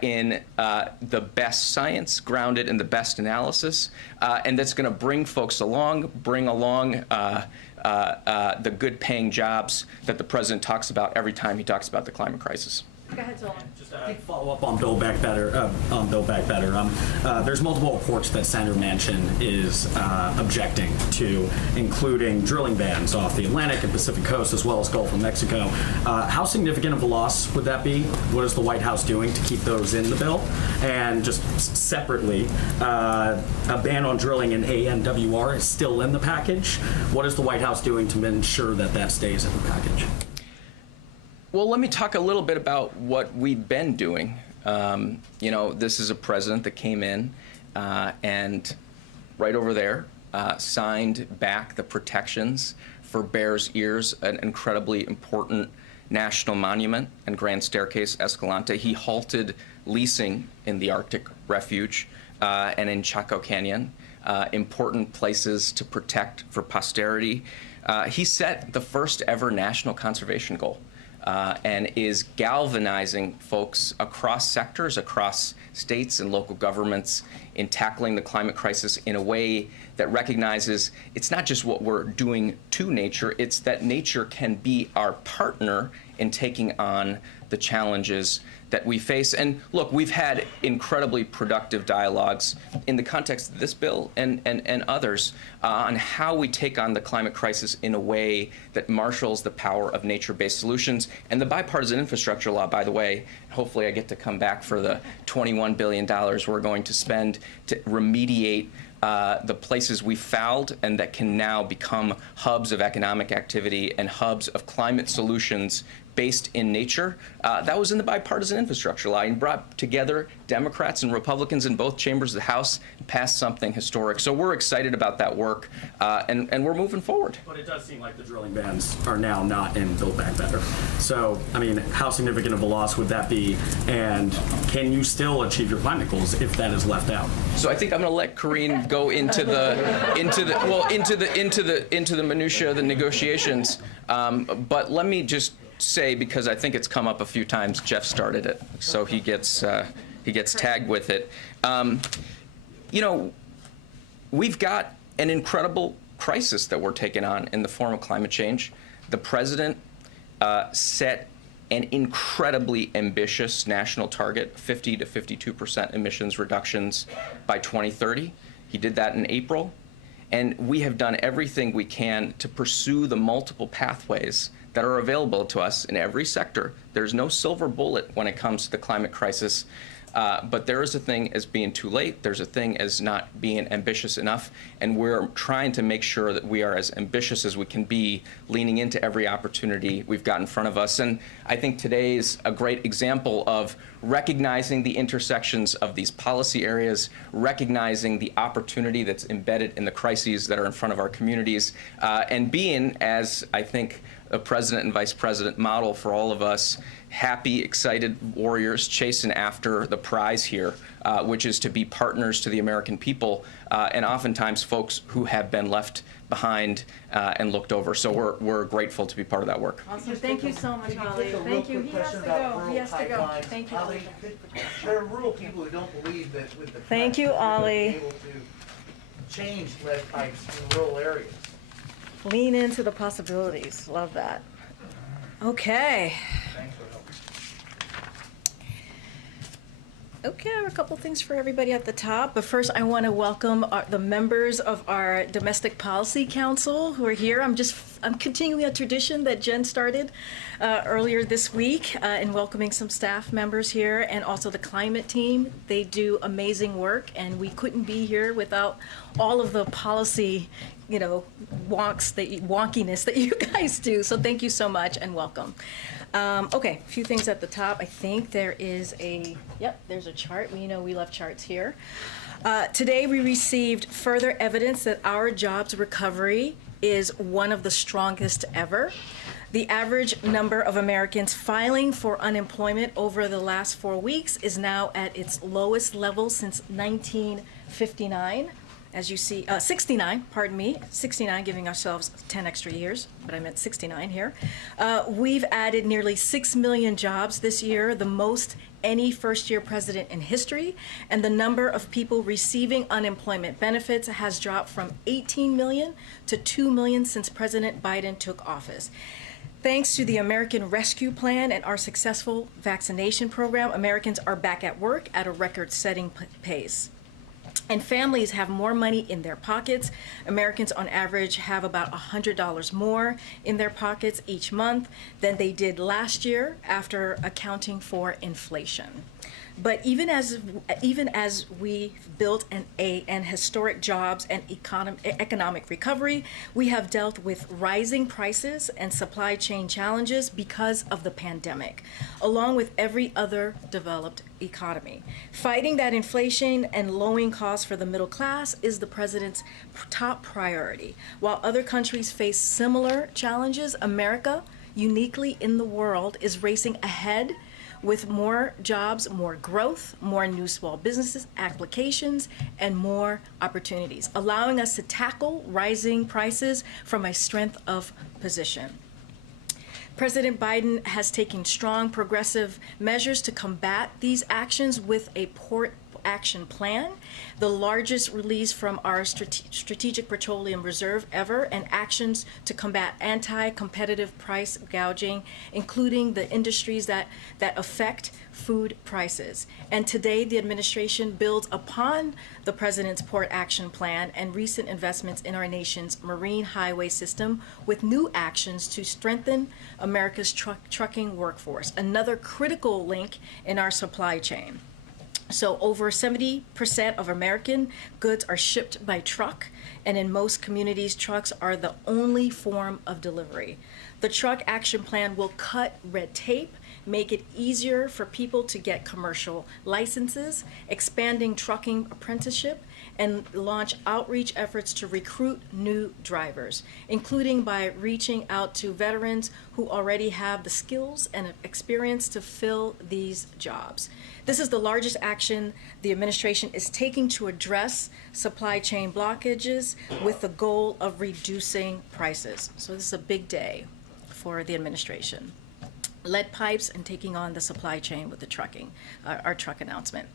in the best science, grounded in the best analysis, and that's going to bring folks along, bring along the good paying jobs that the president talks about every time he talks about the climate crisis. Go ahead, Zolan. Just a follow up on Build Back Better. There's multiple reports that Senator Manchin is objecting to, including drilling bans off the Atlantic and Pacific coast, as well as Gulf of Mexico. How significant of a loss would that be? What is the White House doing to keep those in the bill? And just separately, a ban on drilling in ANWR is still in the package. What is the White House doing to ensure that that stays in the package? Well, let me talk a little bit about what we've been doing. This is a president that came in and right over there signed back the protections for Bears Ears, an incredibly important national monument and Grand Staircase Escalante. He halted leasing in the Arctic Refuge and in Chaco Canyon, important places to protect for posterity. He set the first ever national conservation goal. And is galvanizing folks across sectors, across states and local governments in tackling the climate crisis in a way that recognizes it's not just what we're doing to nature, it's that nature can be our partner in taking on the challenges that we face. And look, we've had incredibly productive dialogues in the context of this bill and others on how we take on the climate crisis in a way that marshals the power of nature-based solutions. And the bipartisan infrastructure law, by the way, hopefully I get to come back for the $21 billion we're going to spend to remediate the places we fouled and that can now become hubs of economic activity and hubs of climate solutions based in nature. That was in the bipartisan infrastructure law and brought together Democrats and Republicans in both chambers of the House and passed something historic. So we're excited about that work and we're moving forward. But it does seem like the drilling bans are now not in Build Back Better. So, I mean, how significant of a loss would that be? And can you still achieve your climate goals if that is left out? So I think I'm going to let Karine go into the minutia of the negotiations. But let me just say, because I think it's come up a few times, Jeff started it, so he gets tagged with it. We've got an incredible crisis that we're taking on in the form of climate change. The president set an incredibly ambitious national target, 50 to 52% emissions reductions by 2030. He did that in April. And we have done everything we can to pursue the multiple pathways that are available to us in every sector. There's no silver bullet when it comes to the climate crisis. But there is a thing as being too late. There's a thing as not being ambitious enough. And we're trying to make sure that we are as ambitious as we can be, leaning into every opportunity we've got in front of us. And I think today is a great example of recognizing the intersections of these policy areas, recognizing the opportunity that's embedded in the crises that are in front of our communities, and being, as I think a president and vice president model for all of us, happy, excited warriors chasing after the prize here, which is to be partners to the American people, and oftentimes folks who have been left behind and looked over. So we're grateful to be part of that work. Awesome. Thank you so much, Ali. Thank you. He has to go. He has to go. Thank you. Ali, there are rural people who don't believe that with the Thank you, Ali. able to change lead pipes in rural areas. Lean into the possibilities. Love that. Okay. Thanks for helping. Okay, I have a couple things for everybody at the top, but first I want to welcome the members of our Domestic Policy Council who are here. I'm continuing a tradition that Jen started earlier this week in welcoming some staff members here, and also the climate team. They do amazing work, and we couldn't be here without all of the policy, wonkiness that you guys do. So thank you so much and welcome. Okay, a few things at the top. I think there's a chart. We know we love charts here. Today we received further evidence that our jobs recovery is one of the strongest ever. The average number of Americans filing for unemployment over the last 4 weeks is now at its lowest level since 1959. As you see, 69, pardon me, 69, giving ourselves 10 extra years, but I meant 69 here. We've added nearly 6 million jobs this year, the most any first-year president in history, and the number of people receiving unemployment benefits has dropped from 18 million to 2 million since President Biden took office. Thanks to the American Rescue Plan and our successful vaccination program, Americans are back at work at a record-setting pace. And families have more money in their pockets. Americans on average have about $100 more in their pockets each month than they did last year after accounting for inflation. But even as we built an historic jobs and economic recovery, we have dealt with rising prices and supply chain challenges because of the pandemic, along with every other developed economy. Fighting that inflation and lowering costs for the middle class is the president's top priority. While other countries face similar challenges, America, uniquely in the world, is racing ahead with more jobs, more growth, more new small businesses, applications, and more opportunities, allowing us to tackle rising prices from a strength of position. President Biden has taken strong progressive measures to combat these actions with a port action plan, the largest release from our Strategic Petroleum Reserve ever, and actions to combat anti-competitive price gouging, including the industries that affect food prices. And today, the administration builds upon the president's port action plan and recent investments in our nation's marine highway system with new actions to strengthen America's trucking workforce, another critical link in our supply chain. So over 70% of American goods are shipped by truck, and in most communities, trucks are the only form of delivery. The truck action plan will cut red tape, make it easier for people to get commercial licenses, expanding trucking apprenticeship, and launch outreach efforts to recruit new drivers, including by reaching out to veterans who already have the skills and experience to fill these jobs. This is the largest action the administration is taking to address supply chain blockages with the goal of reducing prices. So this is a big day for the administration. lead pipes and taking on the supply chain with the trucking, our truck announcement.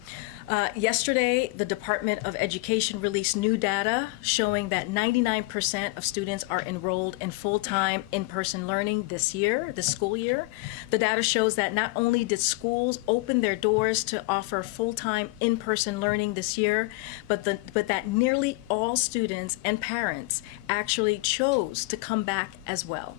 Yesterday, the Department of Education released new data showing that 99% of students are enrolled in full-time in-person learning this school year. The data shows that not only did schools open their doors to offer full-time in-person learning this year, but that nearly all students and parents actually chose to come back as well.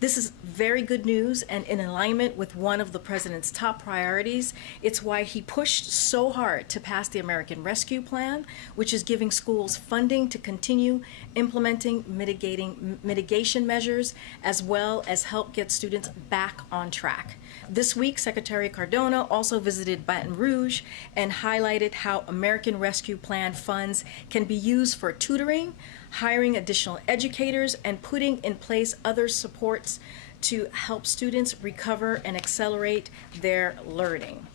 This is very good news and in alignment with one of the president's top priorities. It's why he pushed so hard to pass the American Rescue Plan, which is giving schools funding to continue implementing mitigation measures, as well as help get students back on track. This week, Secretary Cardona also visited Baton Rouge and highlighted how American Rescue Plan funds can be used for tutoring, hiring additional educators, and putting in place other supports to help students recover and accelerate their learning.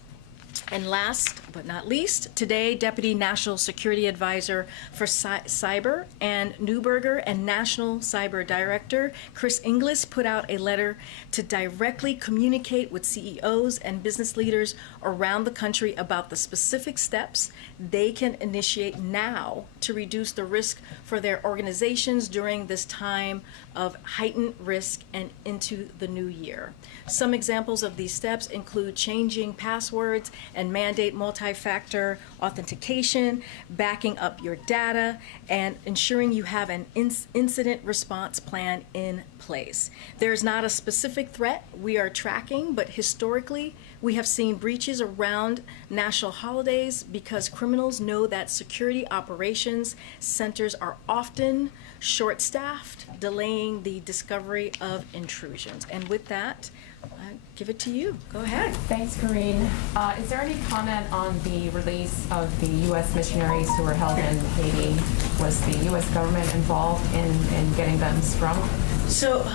And last but not least, today, Deputy National Security Advisor for Cyber Ann Neuberger and National Cyber Director Chris Inglis put out a letter to directly communicate with CEOs and business leaders around the country about the specific steps they can initiate now to reduce the risk for their organizations during this time of heightened risk and into the new year. Some examples of these steps include changing passwords and mandate multi-factor authentication, backing up your data, and ensuring you have an incident response plan in place. There's not a specific threat we are tracking, but historically, we have seen breaches around national holidays because criminals know that security operations centers are often short-staffed, delaying the discovery of intrusions. And with that, I give it to you. Go ahead. Thanks, Karine. Is there any comment on the release of the U.S. missionaries who were held in Haiti? Was the U.S. government involved in getting them sprung? So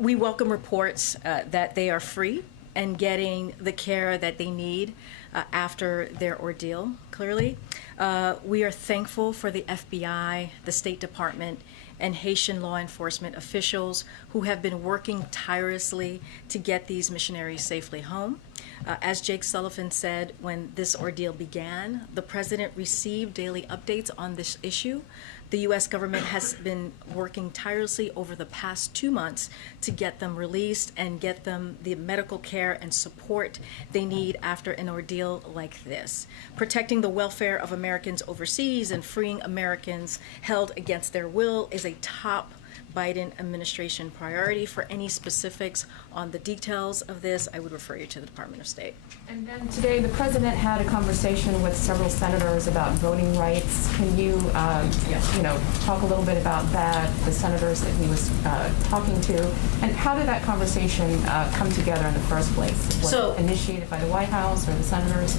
we welcome reports that they are free and getting the care that they need after their ordeal, clearly. We are thankful for the FBI, the State Department, and Haitian law enforcement officials who have been working tirelessly to get these missionaries safely home. As Jake Sullivan said when this ordeal began, the president received daily updates on this issue. The U.S. government has been working tirelessly over the past 2 months to get them released and get them the medical care and support they need after an ordeal like this. Protecting the welfare of Americans overseas and freeing Americans held against their will is a top Biden administration priority. For any specifics on the details of this, I would refer you to the Department of State. And then today, the president had a conversation with several senators about voting rights. Can you, talk a little bit about that, the senators that he was talking to, and how did that conversation come together in the first place? Was it initiated by the White House or the senators?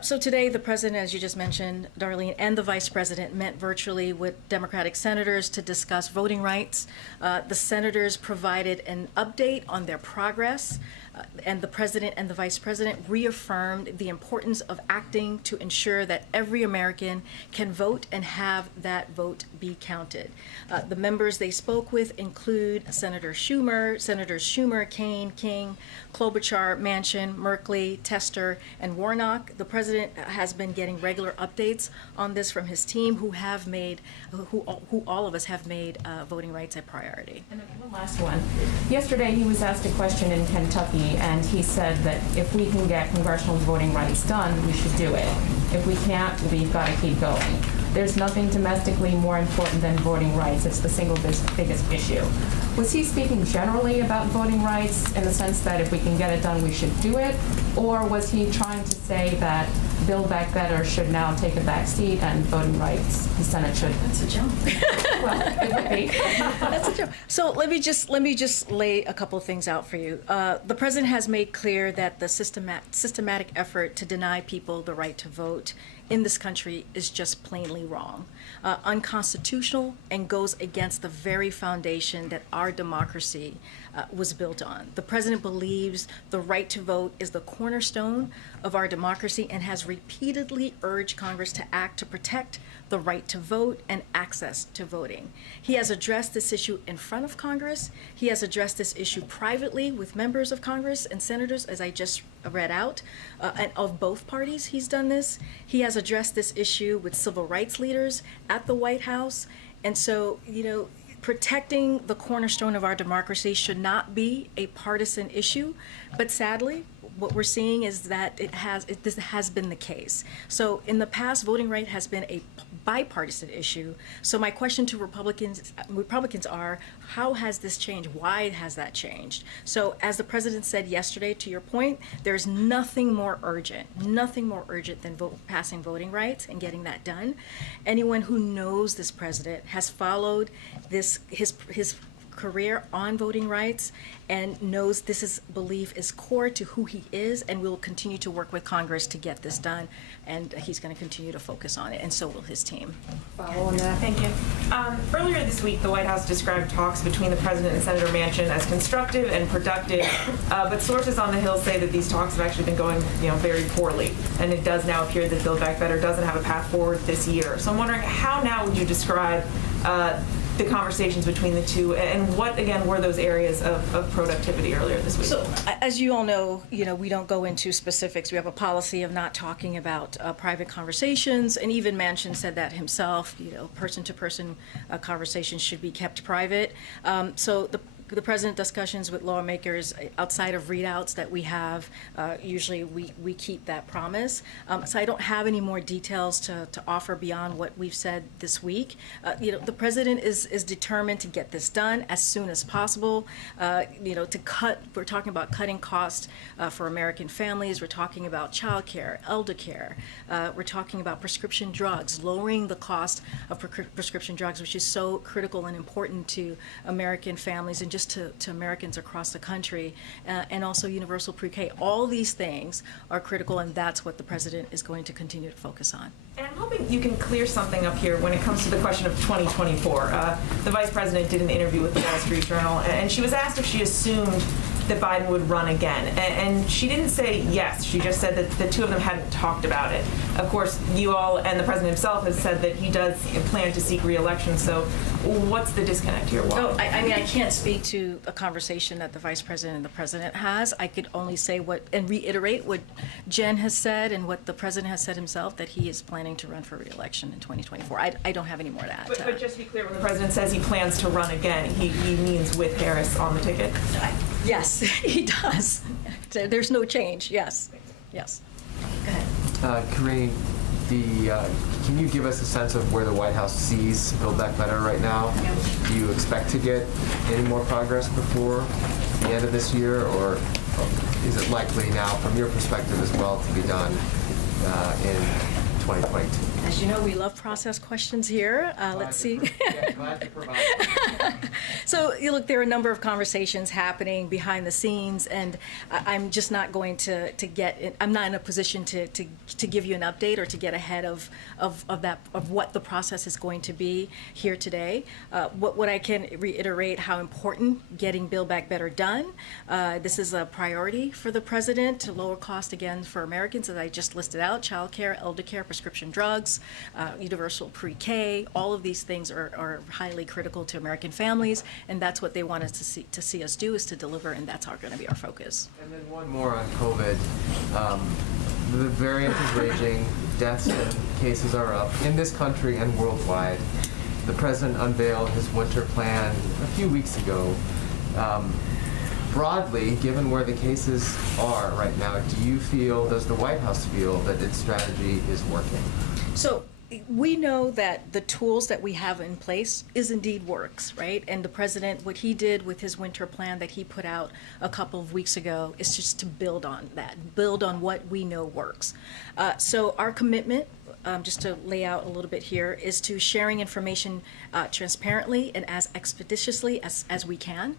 So today, the president, as you just mentioned, Darlene, and the vice president met virtually with Democratic senators to discuss voting rights. The senators provided an update on their progress, and the president and the vice president reaffirmed the importance of acting to ensure that every American can vote and have that vote be counted. The members they spoke with include Senators Schumer, Kaine, King, Klobuchar, Manchin, Merkley, Tester, and Warnock. The president has been getting regular updates on this from his team, who all of us have made voting rights a priority. And then one last one. Yesterday, he was asked a question in Kentucky, and he said that if we can get congressional voting rights done, we should do it. If we can't, we've got to keep going. There's nothing domestically more important than voting rights. It's the single biggest issue. Was he speaking generally about voting rights in the sense that if we can get it done, we should do it? Or was he trying to say that Build Back Better should now take a back seat and voting rights, the Senate should? That's a jump. Well, it would be. That's a jump. So let me just lay a couple of things out for you. The president has made clear that the systematic effort to deny people the right to vote in this country is just plainly wrong, unconstitutional, and goes against the very foundation that our democracy was built on. The president believes the right to vote is the cornerstone of our democracy and has repeatedly urged Congress to act to protect the right to vote and access to voting. He has addressed this issue in front of Congress. He has addressed this issue privately with members of Congress and senators, as I just read out, and of both parties he's done this. He has addressed this issue with civil rights leaders at the White House. And so, protecting the cornerstone of our democracy should not be a partisan issue, but sadly, what we're seeing is that this has been the case. So in the past, voting right has been a bipartisan issue. So my question to Republicans are, how has this changed? Why has that changed? So as the president said yesterday, to your point, there's nothing more urgent than passing voting rights and getting that done. Anyone who knows this president has followed his career on voting rights and knows belief is core to who he is, and will continue to work with Congress to get this done, and he's going to continue to focus on it, and so will his team. Follow on that. Thank you. Earlier this week, the White House described talks between the president and Senator Manchin as constructive and productive, but sources on the Hill say that these talks have actually been going, very poorly, and it does now appear that Build Back Better doesn't have a path forward this year. So I'm wondering, how now would you describe the conversations between the two, and what, again, were those areas of productivity earlier this week? So, as you all know, we don't go into specifics. We have a policy of not talking about private conversations, and even Manchin said that himself. Person-to-person conversations should be kept private. So the president discussions with lawmakers outside of readouts that we have, usually we keep that promise. So I don't have any more details to offer beyond what we've said this week. The president is determined to get this done as soon as possible. We're talking about cutting costs for American families. We're talking about child care, elder care. We're talking about prescription drugs, lowering the cost of prescription drugs, which is so critical and important to American families and just to Americans across the country, and also universal pre-K. All these things are critical, and that's what the president is going to continue to focus on. And I'm hoping you can clear something up here when it comes to the question of 2024. The vice president did an interview with the Wall Street Journal, and she was asked if she assumed that Biden would run again. And she didn't say yes. She just said that the two of them hadn't talked about it. Of course, you all and the president himself has said that he does plan to seek re-election. So what's the disconnect here? Why? Oh, I can't speak to a conversation that the vice president and the president has. I could only say and reiterate what Jen has said and what the president has said himself, that he is planning to run for re-election in 2024. I don't have any more to add. But just to be clear, when the president says he plans to run again, he means with Harris on the ticket? Yes, he does. There's no change. Yes. Go ahead. Karine, can you give us a sense of where the White House sees Build Back Better right now? Do you expect to get any more progress before the end of this year, or is it likely now, from your perspective as well, to be done in 2022? As you know, we love process questions here. Let's see. Glad to provide. So, look, there are a number of conversations happening behind the scenes, and I'm just not going to get. I'm not in a position to give you an update or to get ahead of what the process is going to be here today. What I can reiterate how important getting Build Back Better done. This is a priority for the president to lower cost again for Americans, as I just listed out: child care, elder care, prescription drugs, universal pre-K. All of these things are highly critical to American families, and that's what they want us to see us do, is to deliver, and that's going to be our focus. And then one more on COVID. The variant is raging, deaths and cases are up in this country and worldwide. The president unveiled his winter plan a few weeks ago. Broadly, given where the cases are right now, does the White House feel that its strategy is working? So we know that the tools that we have in place indeed works, right? And the president, what he did with his winter plan that he put out a couple of weeks ago is just to build on that, build on what we know works. So our commitment just to lay out a little bit here, is to sharing information transparently and as expeditiously as we can.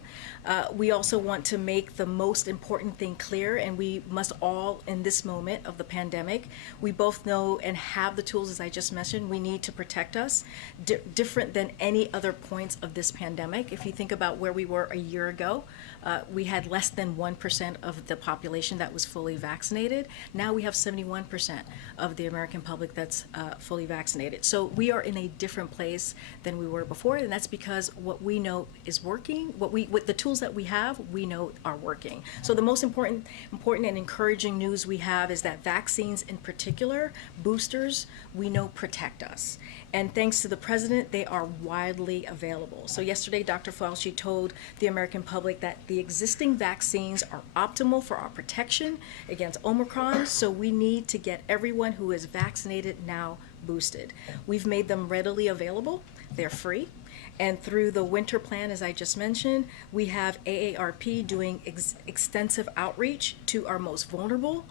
We also want to make the most important thing clear, and we must all, in this moment of the pandemic, we both know and have the tools, as I just mentioned, we need to protect us, different than any other points of this pandemic. If you think about where we were a year ago, we had less than 1% of the population that was fully vaccinated. Now we have 71% of the American public that's fully vaccinated. So we are in a different place than we were before, and that's because what we know is working, what the tools that we have, we know are working. So the most important and encouraging news we have is that vaccines in particular, boosters, we know protect us. And thanks to the president, they are widely available. So yesterday, Dr. Fauci told the American public that the existing vaccines are optimal for our protection against Omicron, so we need to get everyone who is vaccinated now boosted. We've made them readily available. They're free. And through the winter plan, as I just mentioned, we have AARP doing extensive outreach to our most vulnerable,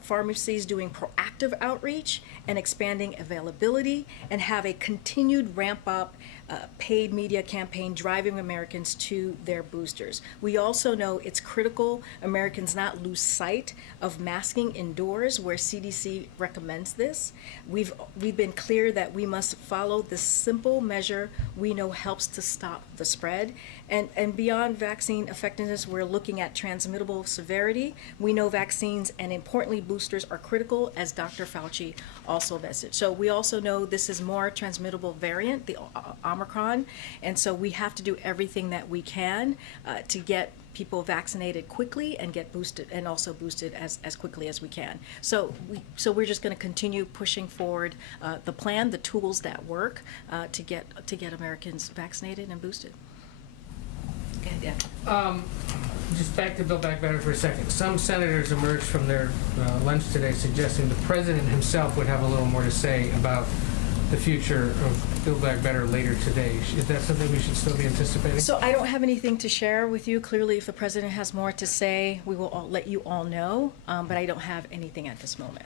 pharmacies doing proactive outreach and expanding availability, and have a continued ramp up paid media campaign driving Americans to their boosters. We also know it's critical Americans not lose sight of masking indoors where CDC recommends this. We've been clear that we must follow this simple measure we know helps to stop the spread. And beyond vaccine effectiveness, we're looking at transmittable severity. We know vaccines and importantly boosters are critical, as Dr. Fauci also messaged. So we also know this is more transmittable variant, the Omicron, and so we have to do everything that we can to get people vaccinated quickly and get boosted, and also boosted as quickly as we can. So we're just going to continue pushing forward the plan, the tools that work to get Americans vaccinated and boosted. Yeah. Just back to Build Back Better for a second. Some senators emerged from their lunch today suggesting the president himself would have a little more to say about the future of Build Back Better later today. Is that something we should still be anticipating? So I don't have anything to share with you. Clearly, if the president has more to say, we will let you all know, but I don't have anything at this moment.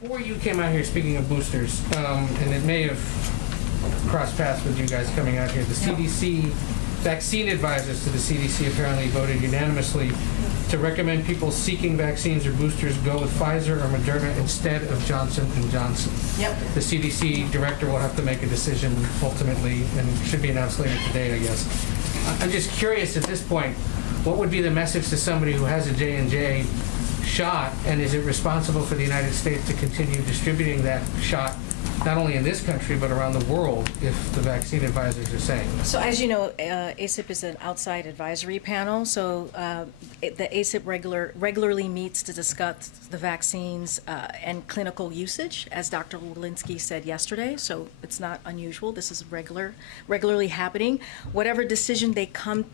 Before you came out here, speaking of boosters, and it may have crossed paths with you guys coming out here, the CDC, vaccine advisors to the CDC apparently voted unanimously to recommend people seeking vaccines or boosters go with Pfizer or Moderna instead of Johnson & Johnson. Yep. The CDC director will have to make a decision ultimately, and should be announced later today, I guess. I'm just curious at this point, what would be the message to somebody who has a J&J shot, and is it responsible for the United States to continue distributing that shot not only in this country but around the world if the vaccine advisors are saying? So as you know, ACIP is an outside advisory panel. So the ACIP regularly meets to discuss the vaccines and clinical usage, as Dr. Walensky said yesterday. So it's not unusual. This is regularly happening. Whatever decision they come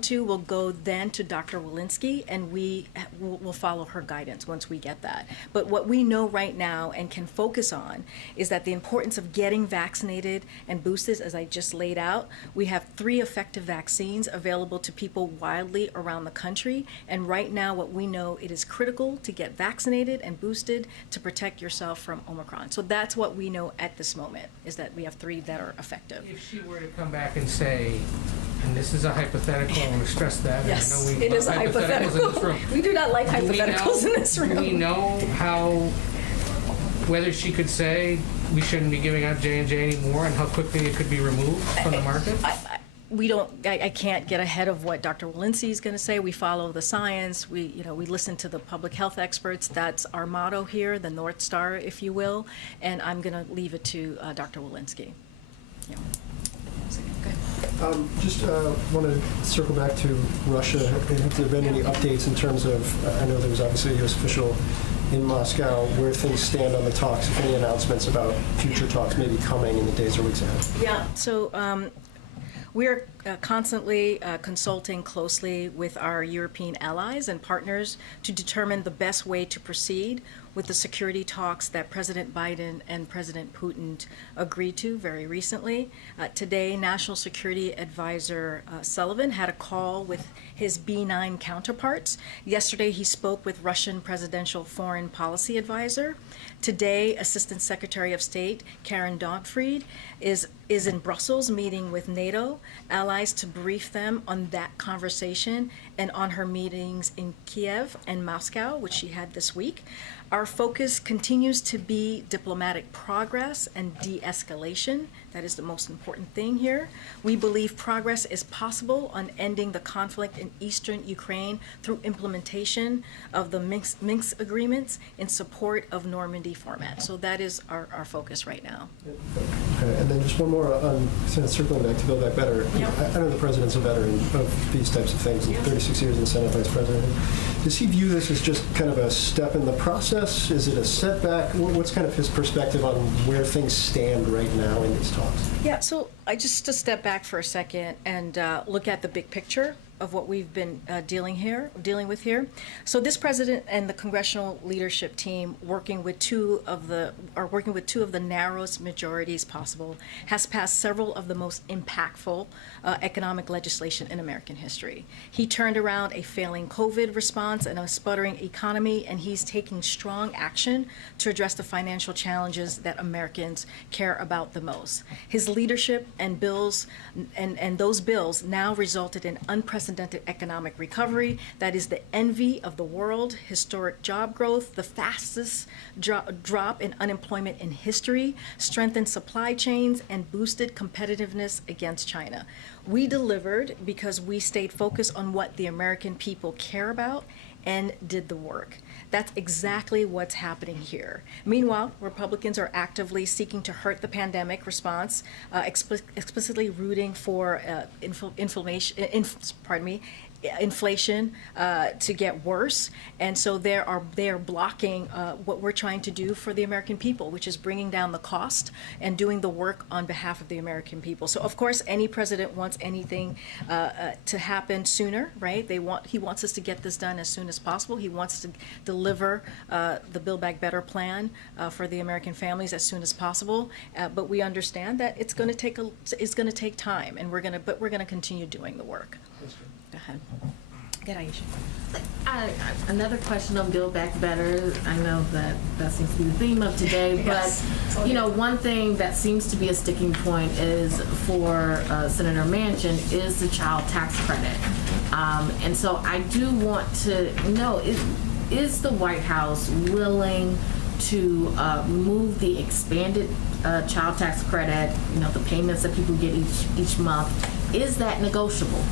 to will go then to Dr. Walensky, and we will follow her guidance once we get that. But what we know right now and can focus on is that the importance of getting vaccinated and boosted, as I just laid out, we have 3 effective vaccines available to people widely around the country. And right now what we know, it is critical to get vaccinated and boosted to protect yourself from Omicron. So that's what we know at this moment, is that we have 3 that are effective. If she were to come back and say, and this is a hypothetical, I want to stress that. Yes, I know it is a hypothetical. In this room. We do not like hypotheticals in this room. Do we know whether she could say we shouldn't be giving out J&J anymore, and how quickly it could be removed from the market? I can't get ahead of what Dr. Walensky is going to say. We follow the science. We listen to the public health experts. That's our motto here, the North Star, if you will. And I'm going to leave it to Dr. Walensky. Yeah. Just want to circle back to Russia. Have there been any updates in terms of, I know there was obviously a U.S. official in Moscow, where things stand on the talks, if any announcements about future talks may be coming in the days or weeks ahead? Yeah, so we're constantly consulting closely with our European allies and partners to determine the best way to proceed with the security talks that President Biden and President Putin agreed to very recently. Today, National Security Advisor Sullivan had a call with his B9 counterparts. Yesterday, he spoke with Russian Presidential Foreign Policy Advisor. Today, Assistant Secretary of State Karine Jean-Pierre is in Brussels meeting with NATO allies to brief them on that conversation and on her meetings in Kiev and Moscow, which she had this week. Our focus continues to be diplomatic progress and de-escalation. That is the most important thing here. We believe progress is possible on ending the conflict in eastern Ukraine through implementation of the Minsk agreements in support of Normandy format. So that is our focus right now. Okay, and then just one more on circling back to Build Back Better. Yep. I know the president's a veteran of these types of things, 36 years in the Senate Vice President. Does he view this as just kind of a step in the process? Is it a setback? What's kind of his perspective on where things stand right now in these talks? Yeah, so I just to step back for a second and look at the big picture of what we've been dealing with here. So this president and the congressional leadership team, working with two of the narrowest majorities possible, has passed several of the most impactful economic legislation in American history. He turned around a failing COVID response and a sputtering economy, and he's taking strong action to address the financial challenges that Americans care about the most. His leadership and bills and those bills now resulted in unprecedented economic recovery that is the envy of the world, historic job growth, the fastest drop in unemployment in history, strengthened supply chains, and boosted competitiveness against China. We delivered because we stayed focused on what the American people care about and did the work. That's exactly what's happening here. Meanwhile, Republicans are actively seeking to hurt the pandemic response, explicitly rooting for inflation to get worse, and so they are blocking what we're trying to do for the American people, which is bringing down the cost and doing the work on behalf of the American people. So of course, any president wants anything to happen sooner, right? He wants us to get this done as soon as possible. He wants to deliver the Build Back Better plan for the American families as soon as possible. But we understand that it's going to take time, and we're going to continue doing the work. Go ahead. Get Aisha. Another question on Build Back Better. I know that seems to be the theme of today, Yes. but one thing that seems to be a sticking point is for Senator Manchin is the child tax credit. And so I do want to know, is the White House willing to remove the expanded child tax credit, the payments that people get each month? Is that negotiable?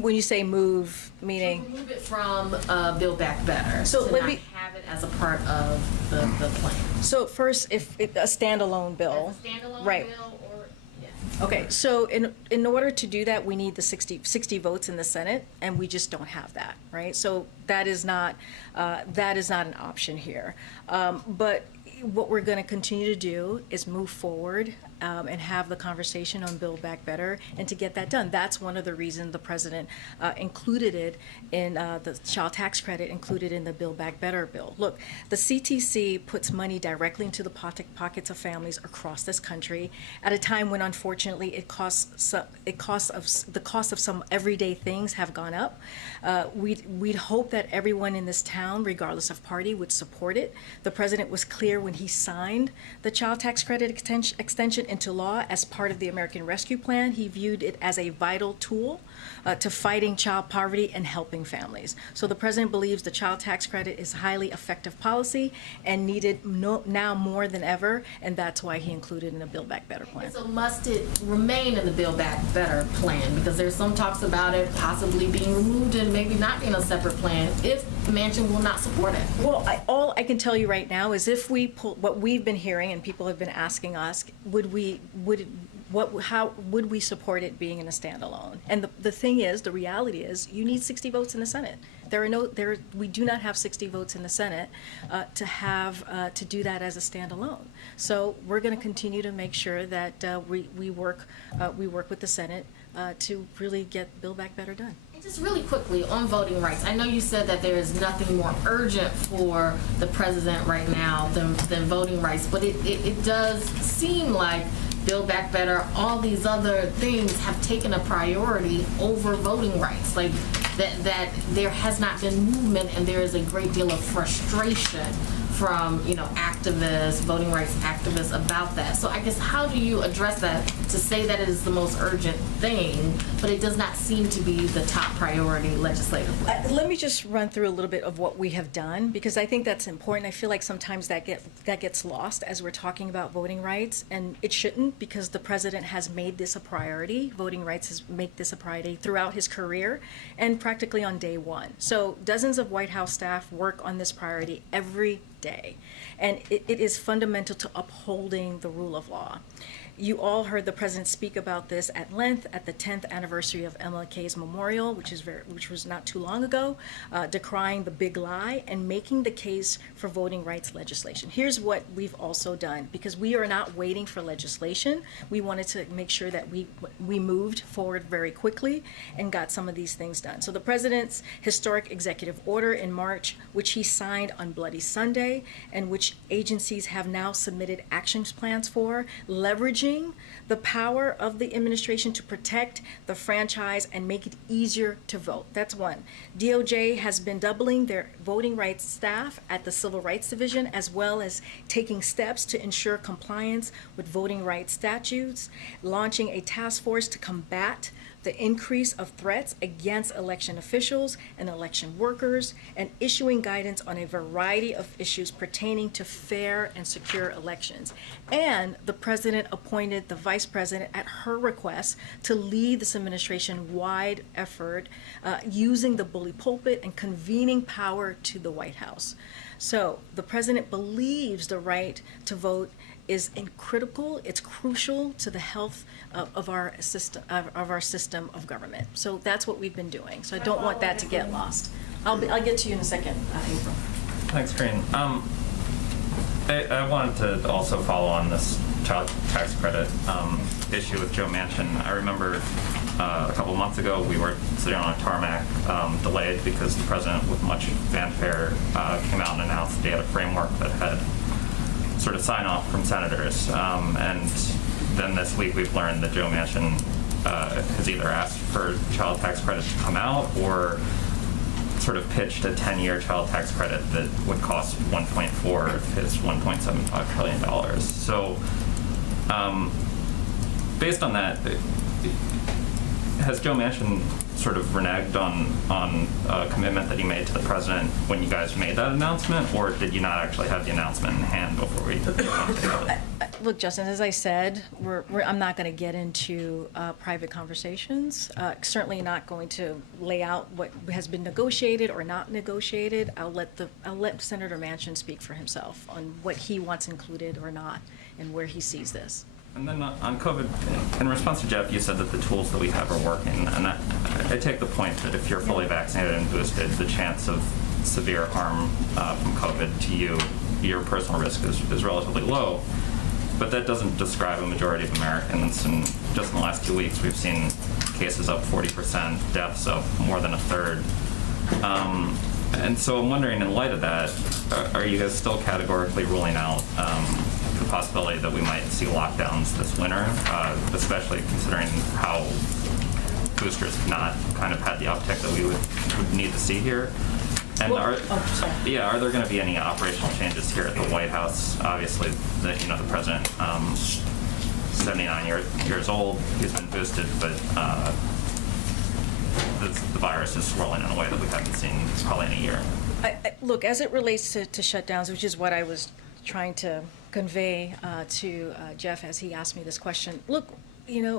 When you say move, meaning? Move it from Build Back Better. So to let not me have it as a part of the plan. So first, if a standalone bill, As a standalone right? bill or Okay, so in order to do that, we need the 60 votes in the Senate, and we just don't have that, right? So that is not an option here. But what we're going to continue to do is move forward and have the conversation on Build Back Better, and to get that done. That's one of the reasons the president included it in the child tax credit, included in the Build Back Better bill. Look, the CTC puts money directly into the pockets of families across this country at a time when, unfortunately, the cost of some everyday things have gone up. We'd hope that everyone in this town, regardless of party, would support it. The president was clear when he signed the child tax credit extension into law as part of the American Rescue Plan. He viewed it as a vital tool to fighting child poverty and helping families. So the president believes the child tax credit is highly effective policy and needed now more than ever, and that's why he included it in the Build Back Better plan. So must it remain in the Build Back Better plan? Because there's some talks about it possibly being removed and maybe not being a separate plan if Manchin will not support it. Well, all I can tell you right now is if we pull what we've been hearing and people have been asking us, how would we support it being in a standalone? And the thing is, the reality is, you need 60 votes in the Senate. We do not have 60 votes in the Senate to do that as a standalone. So we're going to continue to make sure that we work with the Senate to really get Build Back Better done. Just really quickly on voting rights, I know you said that there is nothing more urgent for the president right now than voting rights, but it does seem like Build Back Better, all these other things have taken a priority over voting rights. Like that there has not been movement, and there is a great deal of frustration from, you know, activists, voting rights activists about that. So I guess how do you address that to say that it is the most urgent thing, but it does not seem to be the top priority legislatively? Let me just run through a little bit of what we have done, because I think that's important. I feel like sometimes that gets lost as we're talking about voting rights, and it shouldn't, because the president has made this a priority. Voting rights has made this a priority throughout his career and practically on day one. So dozens of White House staff work on this priority every day, and it is fundamental to upholding the rule of law. You all heard the president speak about this at length at the 10th anniversary of MLK's memorial, which was not too long ago, decrying the big lie and making the case for voting rights legislation. Here's what we've also done, because we are not waiting for legislation. We wanted to make sure that we moved forward very quickly and got some of these things done. So the president's historic executive order in March, which he signed on Bloody Sunday, and which agencies have now submitted action plans for, leveraging the power of the administration to protect the franchise and make it easier to vote. That's one. DOJ has been doubling their voting rights staff at the Civil Rights Division, as well as taking steps to ensure compliance with voting rights statutes, launching a task force to combat the increase of threats against election officials and election workers, and issuing guidance on a variety of issues pertaining to fair and secure elections. And the president appointed the vice president at her request to lead this administration-wide effort using the bully pulpit and convening power to the White House. So the president believes the right to vote is critical, it's crucial to the health of our system of government. So that's what we've been doing. So I don't want that to get lost. I'll get to you in a second, April. Thanks, Karine. I wanted to also follow on this child tax credit issue with Joe Manchin. I remember a couple months ago we were sitting on a tarmac, delayed because the president, with much fanfare, came out and announced the data framework that had sort of sign off from senators. And then this week we've learned that Joe Manchin has either asked for child tax credit to come out or sort of pitched a 10-year child tax credit that would cost 1.4 of his $1.75 trillion. So based on that, has Joe Manchin sort of reneged on a commitment that he made to the president when you guys made that announcement, or did you not actually have the announcement in hand before we did it? Look, Justin, as I said, I'm not going to get into private conversations. Certainly not going to lay out what has been negotiated or not negotiated. I'll let Senator Manchin speak for himself on what he wants included or not, and where he sees this. And then on COVID, in response to Jeff, you said that the tools that we have are working, and I take the point that if you're fully vaccinated and boosted, the chance of severe harm from COVID to you, your personal risk is relatively low. But that doesn't describe a majority of Americans, and just in the last 2 weeks we've seen cases up 40%, deaths up more than a third. And so I'm wondering, in light of that, are you guys still categorically ruling out the possibility that we might see lockdowns this winter, especially considering how boosters have not kind of had the uptick that we would need to see here? And are there going to be any operational changes here at the White House? Obviously, the president, 79 years old, he's been boosted, but the virus is swirling in a way that we haven't seen probably in a year. Look, as it relates to shutdowns, which is what I was trying to convey to Jeff as he asked me this question. Look,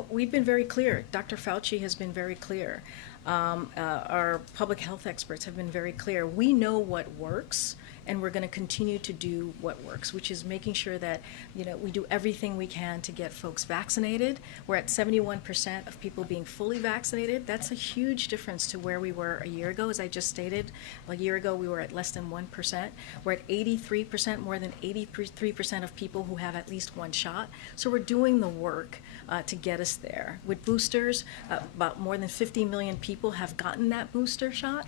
we've been very clear. Dr. Fauci has been very clear. Our public health experts have been very clear. We know what works, and we're going to continue to do what works, which is making sure that, we do everything we can to get folks vaccinated. We're at 71% of people being fully vaccinated. That's a huge difference to where we were a year ago. As I just stated, a year ago we were at less than 1%. We're at 83%, more than 83% of people who have at least one shot. So we're doing the work to get us there. With boosters, about more than 50 million people have gotten that booster shot.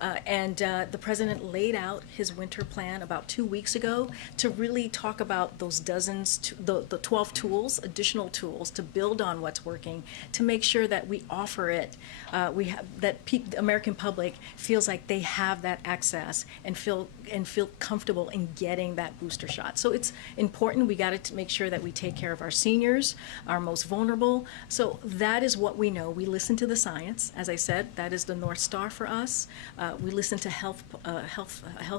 And the president laid out his winter plan about 2 weeks ago to really talk about those the 12 tools, additional tools to build on what's working, to make sure that we offer it, the American public feels like they have that access and feel comfortable in getting that booster shot. So it's important. We got to make sure that we take care of our seniors, our most vulnerable. So that is what we know. We listen to the science. As I said, that is the North Star for us. We listen to health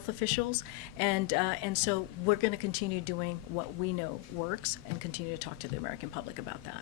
officials, and so we're going to continue doing what we know works and continue to talk to the American public about that.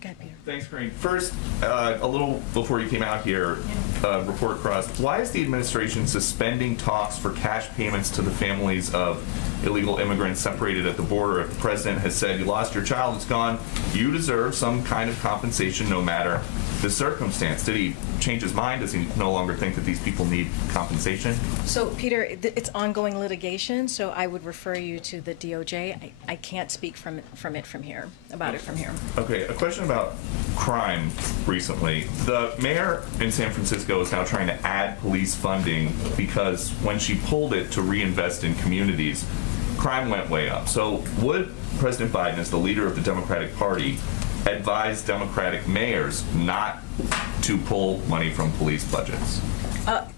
Go ahead, Peter. Thanks, Karine. First, a little before you came out here, report crossed. Why is the administration suspending talks for cash payments to the families of illegal immigrants separated at the border? If the president has said, you lost your child, it's gone, you deserve some kind of compensation no matter the circumstance. Did he change his mind? Does he no longer think that these people need compensation? So, Peter, it's ongoing litigation, so I would refer you to the DOJ. I can't speak about it from here. Okay, a question about crime recently. The mayor in San Francisco is now trying to add police funding because when she pulled it to reinvest in communities, crime went way up. So would President Biden, as the leader of the Democratic Party, advise Democratic mayors not to pull money from police budgets?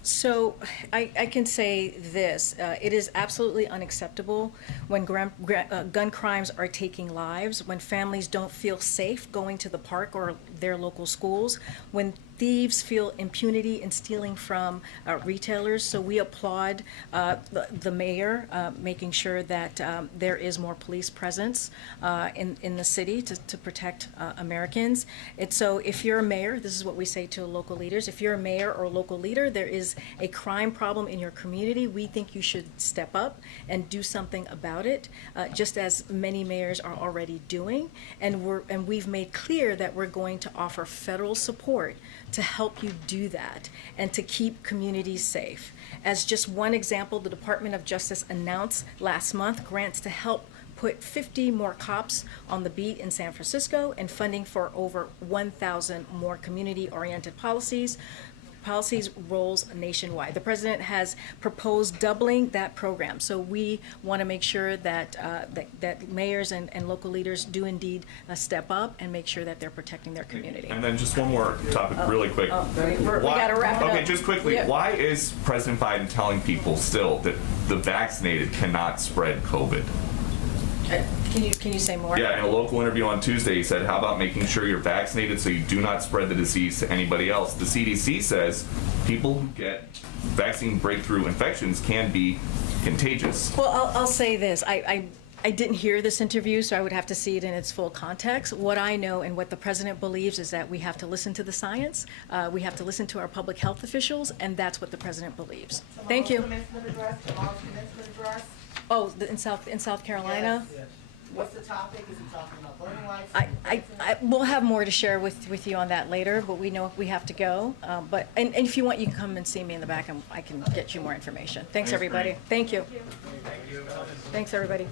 So I can say this. It is absolutely unacceptable when gun crimes are taking lives, when families don't feel safe going to the park or their local schools, when thieves feel impunity in stealing from retailers. So we applaud the mayor making sure that there is more police presence in the city to protect Americans. And so if you're a mayor, this is what we say to local leaders, if you're a mayor or a local leader, there is a crime problem in your community, we think you should step up and do something about it, just as many mayors are already doing. And we've made clear that we're going to offer federal support to help you do that and to keep communities safe. As just one example, the Department of Justice announced last month grants to help put 50 more cops on the beat in San Francisco and funding for over 1,000 more community-oriented policies roles nationwide. The president has proposed doubling that program. So we want to make sure that that mayors and local leaders do indeed step up and make sure that they're protecting their community. And then just one more topic really quick. We got to wrap it up. Okay, just quickly, Yep. Why is President Biden telling people still that the vaccinated cannot spread COVID? Can you say more? Yeah, in a local interview on Tuesday, he said, how about making sure you're vaccinated so you do not spread the disease to anybody else? The CDC says people who get vaccine breakthrough infections can be contagious. Well, I'll say this. I didn't hear this interview, so I would have to see it in its full context. What I know and what the president believes is that we have to listen to the science, we have to listen to our public health officials, and that's what the president believes. Thank you. Oh, in South Carolina? Yes. What's the topic? Is he talking about voting rights? I we'll have more to share with you on that later, but we know we have to go. But if you want, you can come and see me in the back, and I can get you more information. Thanks, everybody. Thank you. Thanks, everybody.